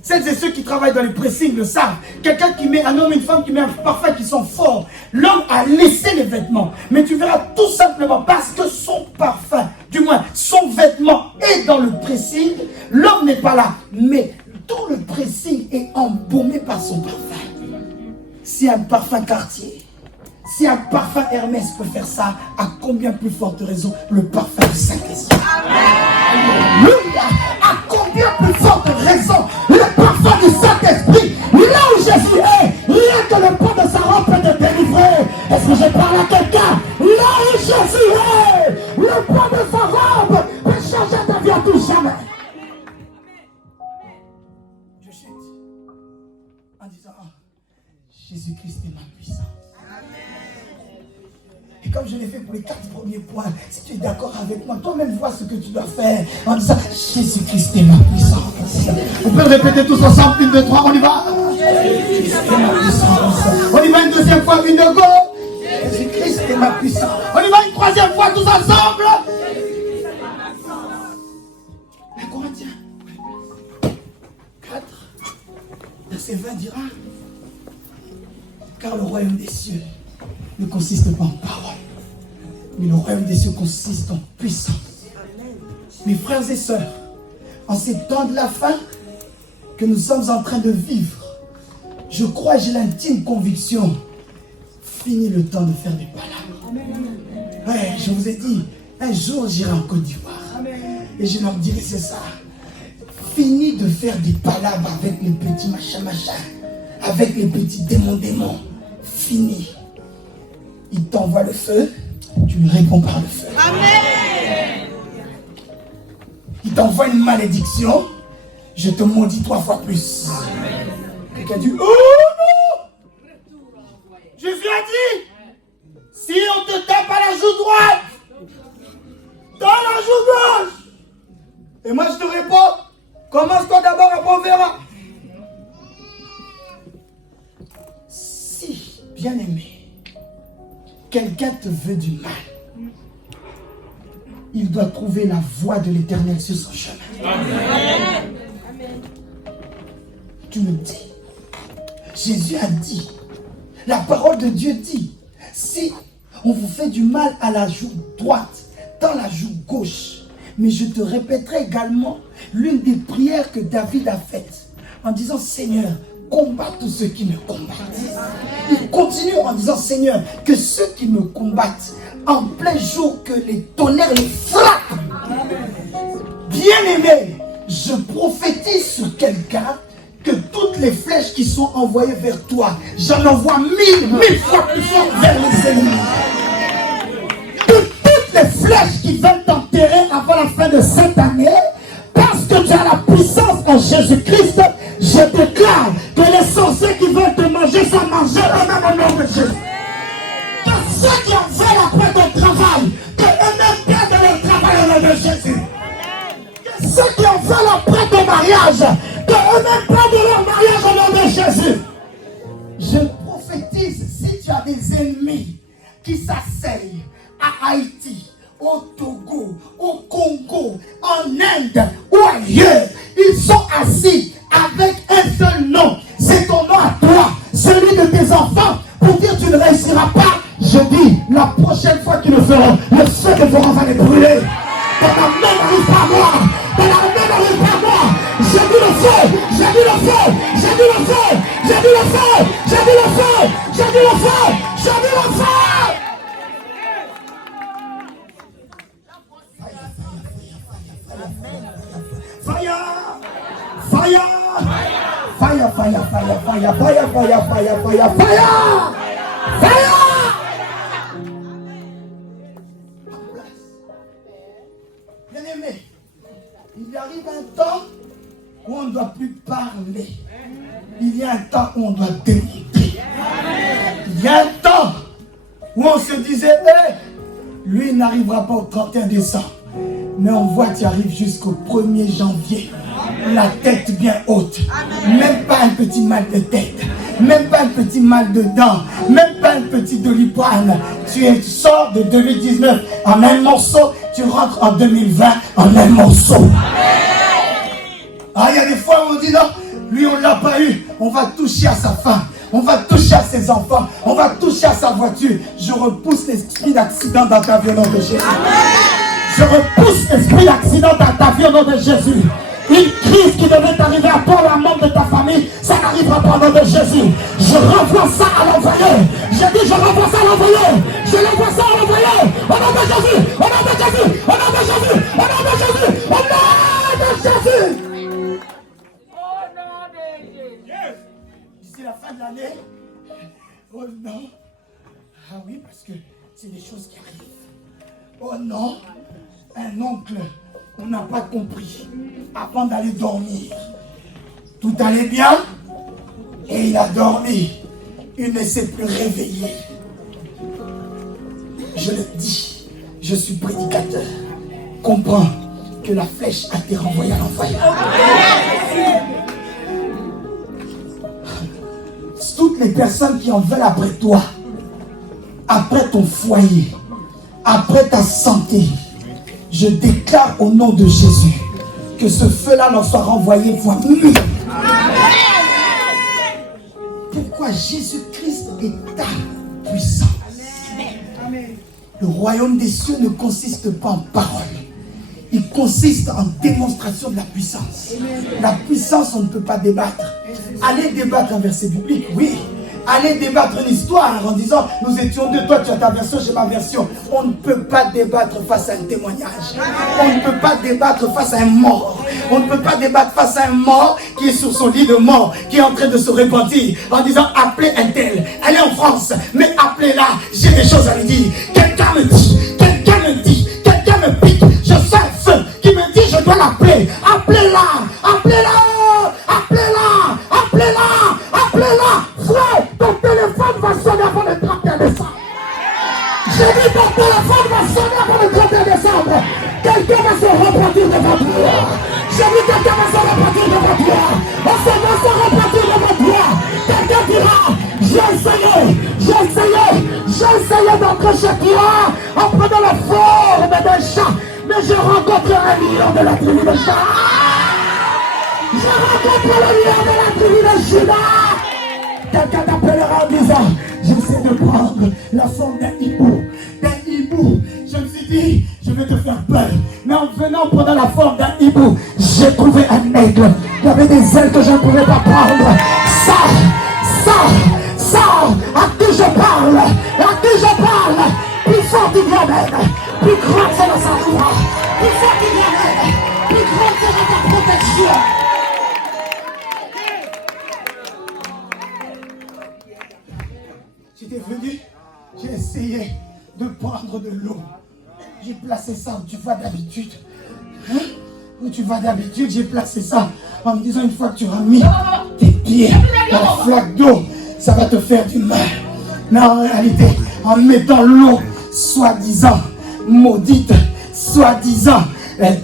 celles et ceux qui travaillent dans les pressings le savent, quelqu'un qui met, un homme et une femme qui met un parfum qui sent fort, l'homme a laissé les vêtements, mais tu verras tout simplement parce que son parfum, du moins son vêtement est dans le pressing, l'homme n'est pas là, mais tout le pressing est embaumé par son parfum. Si un parfum Cartier, si un parfum Hermès peut faire ça, à combien plus forte raison le parfum du Saint-Esprit? Alléluia! À combien plus forte raison le parfum du Saint-Esprit? Là où Jésus est, rien que le pan de sa robe peut te délivrer. Est-ce que je parle à quelqu'un? Là où Jésus est, le pan de sa robe Jésus-Christ est ma puissance. Et comme je l'ai fait pour les 4 premiers points, si tu es d'accord avec moi, toi-même vois ce que tu dois faire en disant Jésus-Christ est ma puissance. On peut le répéter tous ensemble, 1, 2, 3, on y va. Jésus-Christ est ma puissance. On y va une deuxième fois, 1, 2, go. Jésus-Christ est ma puissance. On y va une troisième fois, tous ensemble. Un Corinthiens 4, verset 20 dira, car le royaume des cieux ne consiste pas en parole, mais le royaume des cieux consiste en puissance. Mes frères et sœurs, en ces temps de la fin que nous sommes en train de vivre, je crois et j'ai l'intime conviction, fini le temps de faire des palabres. Ouais, je vous ai dit, un jour j'irai en Côte d'Ivoire et je leur dirai c'est ça. Fini de faire des palabres avec les petits machin, avec les petits démons. Fini. Il t'envoie le feu, tu lui réponds par le feu. Amen. Il t'envoie une malédiction, je te maudis 3 fois plus. Amen. Quelqu'un dit, oh non! Jésus a dit, si on te tape à la joue droite, dans la joue gauche. Et moi je te réponds, commence-toi d'abord à on verra. Si, bien aimé, quelqu'un te veut du mal, il doit trouver la voie de l'Éternel sur son chemin. Amen. Tu me dis, Jésus a dit, la parole de Dieu dit, si on vous fait du mal à la joue droite, dans la joue gauche, mais je te répéterai également l'une des prières que David a faites, en disant, Seigneur, combat tous ceux qui me combattent. Il continue en disant, Seigneur, que ceux qui me combattent, en plein jour, que les tonnerres les frappent. Bien-aimé, je prophétise sur quelqu'un que toutes les flèches qui sont envoyées vers toi, j'en envoie 1000 fois plus fort vers les ennemis. Que toutes les flèches qui veulent t'enterrer avant la fin de cette année, parce que tu as la puissance en Jésus-Christ, je déclare que les sorciers qui veulent te manger, ça manger au nom de Jésus. Que ceux qui en veulent après ton travail, que eux-mêmes perdent leur travail au nom de Jésus. Que ceux qui en veulent après ton mariage, que eux-mêmes perdent leur mariage au nom de Jésus. Je prophétise, si tu as des ennemis qui s'asseyent à Haïti, au Togo, au Congo, en Inde ou ailleurs, ils sont assis avec un seul nom. C'est ton nom à toi, celui de tes enfants, pour dire tu ne réussiras pas. Je dis, la prochaine fois qu'ils le feront, le feu de Voran va les brûler. Ton amen n'arrive pas à moi. Ton amen n'arrive pas à moi. J'ai vu le feu, j'ai vu le feu, j'ai vu le feu, j'ai vu le feu, j'ai vu le feu, j'ai vu le feu, j'ai vu le feu. Fire! Fire! Fire, fire, fire, fire, fire, fire, fire, fire, fire! Fire! Bien-aimé, il arrive un temps où on ne doit plus parler. Il y a un temps où on doit démonter. Il y a un temps où on se disait, hey, lui n'arrivera pas au 31 décembre. Mais on voit qu'il arrive jusqu'au 1er janvier. La tête bien haute. Même pas un petit mal de tête. Même pas un petit mal de dents. Même pas un petit doliprane. Tu sors de 2019 en un morceau. Tu rentres en 2020 en un morceau. Ah, il y a des fois où on dit non, lui on l'a pas eu. On va toucher à sa femme. On va toucher à ses enfants. On va toucher à sa voiture. Je repousse l'esprit d'accident dans ta vie au nom de Jésus. Je repousse l'esprit d'accident dans ta vie au nom de Jésus. Une crise qui devait arriver à toi ou à un membre de ta famille, ça n'arrivera pas au nom de Jésus. Je renvoie ça à l'envoyé. Je dis je renvoie ça à l'envoyé. Je renvoie ça à l'envoyé. Au nom de Jésus. Au nom de Jésus. Au nom de Jésus. Au nom de Jésus. Au nom de Jésus. Au nom de Jésus. D'ici la fin de l'année. Oh non. Ah oui, parce que c'est des choses qui arrivent. Oh non. Un oncle, on n'a pas compris. Avant d'aller dormir, tout allait bien et il a dormi. Il ne s'est plus réveillé. Je le dis, je suis prédicateur. Comprends que la flèche a été renvoyée à l'envoyeur. Toutes les personnes qui en veulent après toi, après ton foyer, après ta santé, je déclare au nom de Jésus que ce feu-là leur soit renvoyé fois 1000. Pourquoi Jésus-Christ est ta puissance. Le royaume des cieux ne consiste pas en parole. Il consiste en démonstration de la puissance. La puissance, on ne peut pas débattre. Allez débattre un verset biblique, oui. Allez débattre une histoire en disant nous étions deux, toi tu as ta version, j'ai ma version. On ne peut pas débattre face à un témoignage. On ne peut pas débattre face à un mort. On ne peut pas débattre face à un mort qui est sur son lit de mort, qui est en train de se repentir en disant appelez un tel. Elle est en France, mais appelez-la, j'ai des choses à lui dire. Quelqu'un me dit, quelqu'un me pique. Je sens un feu qui me dit je dois l'appeler. Appelez-la, appelez-la, appelez-la, appelez-la, appelez-la. Frère, ton téléphone va sonner avant le 31 décembre. J'ai dit ton téléphone va sonner avant le 31 décembre. Quelqu'un va se repentir devant toi. J'ai dit quelqu'un va se repentir devant toi. On se va se repentir devant toi. Quelqu'un dira, j'ai essayé d'entrer chez toi en prenant la forme d'un chat. Mais je rencontre un lion de la tribu de Juda. Je rencontre le lion de la tribu de Juda. Quelqu'un t'appellera en disant, j'essaie de prendre la forme d'un hibou. Je me suis dit, je vais te faire peur. Mais en venant prendre la forme d'un hibou, j'ai trouvé un aigle. Il y avait des ailes que je ne pouvais pas prendre. Sors, à qui je parle, plus fort qu'il vienne, plus grand sera sa joie, plus fort qu'il vienne, plus grande sera ta protection. J'étais venu, j'ai essayé de prendre de l'eau. J'ai placé ça où tu vas d'habitude. Où tu vas d'habitude, j'ai placé ça en me disant une fois que tu auras mis tes pieds dans la flaque d'eau, ça va te faire du mal. Mais en réalité, en mettant l'eau, soi-disant maudite, soi-disant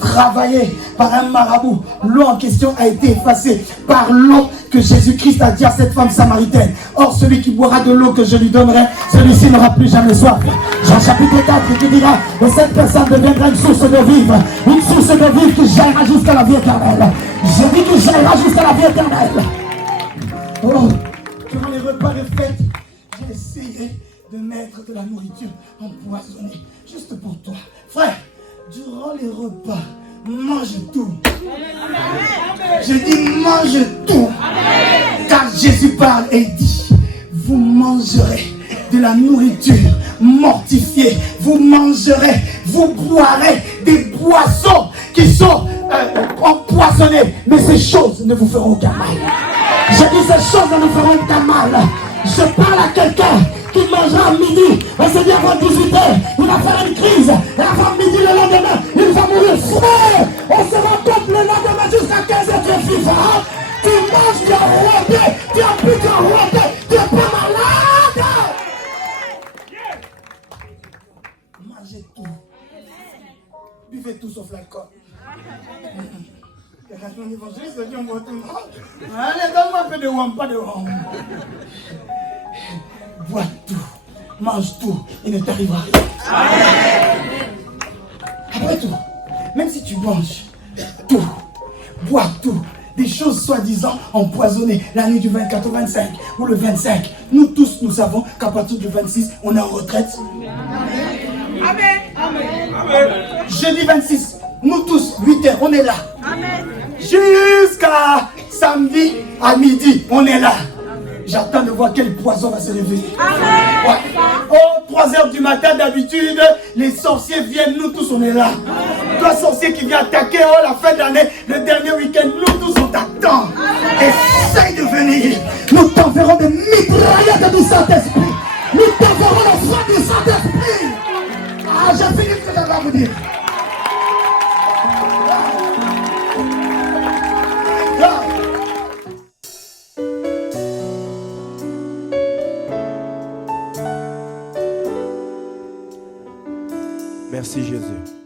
travaillée par un marabout, l'eau en question a été effacée par l'eau que Jésus-Christ a dit à cette femme samaritaine. Or, celui qui boira de l'eau que je lui donnerai, celui-ci n'aura plus jamais soif. Jean chapitre 4 qui dira, et cette personne deviendra une source de vivre qui jaillira jusqu'à la vie éternelle. Je dis qu'il jaillira jusqu'à la vie éternelle. Oh, durant les repas de fête, j'ai essayé de mettre de la nourriture empoisonnée, juste pour toi. Frère, durant les repas, mange tout. Je dis mange tout. Car Jésus parle et dit, vous mangerez de la nourriture mortifiée. Vous mangerez, vous boirez des boissons qui sont empoisonnées. Mais ces choses ne vous feront aucun mal. Je dis ces choses ne nous feront aucun mal. Je parle à quelqu'un qui mangera à midi, on se dit avant 18h, il va faire une crise, et avant midi le lendemain, il va mourir. Frère, on se rencontre le lendemain jusqu'à 15h, tu es vivant, tu manges, tu es rodé, tu as plus qu'un rodé, tu es pas malade. Mangez tout, buvez tout sauf l'alcool. Allez, donne-moi un peu de rhum, pas de rhum. Bois tout, mange tout, il ne t'arrivera rien. Après tout, même si tu manges tout, bois tout, des choses soi-disant empoisonnées, la nuit du 24 au 25 ou le 25, nous tous nous savons qu'à partir du 26, on est en retraite. Amen. Jeudi 26, nous tous, 8h, on est là. Amen. Jusqu'à samedi à midi, on est là. J'attends de voir quel poison va se réveiller. Ouais. Oh, 3h du matin d'habitude, les sorciers viennent, nous tous on est là. Toi sorcier qui vient attaquer, oh la fin d'année, le dernier week-end, nous tous on t'attend. Essaye de venir. Nous t'enverrons des mitraillettes du Saint-Esprit. Nous t'enverrons le feu du Saint-Esprit. Ah, j'ai fini ce que j'avais à vous dire. Merci Jésus.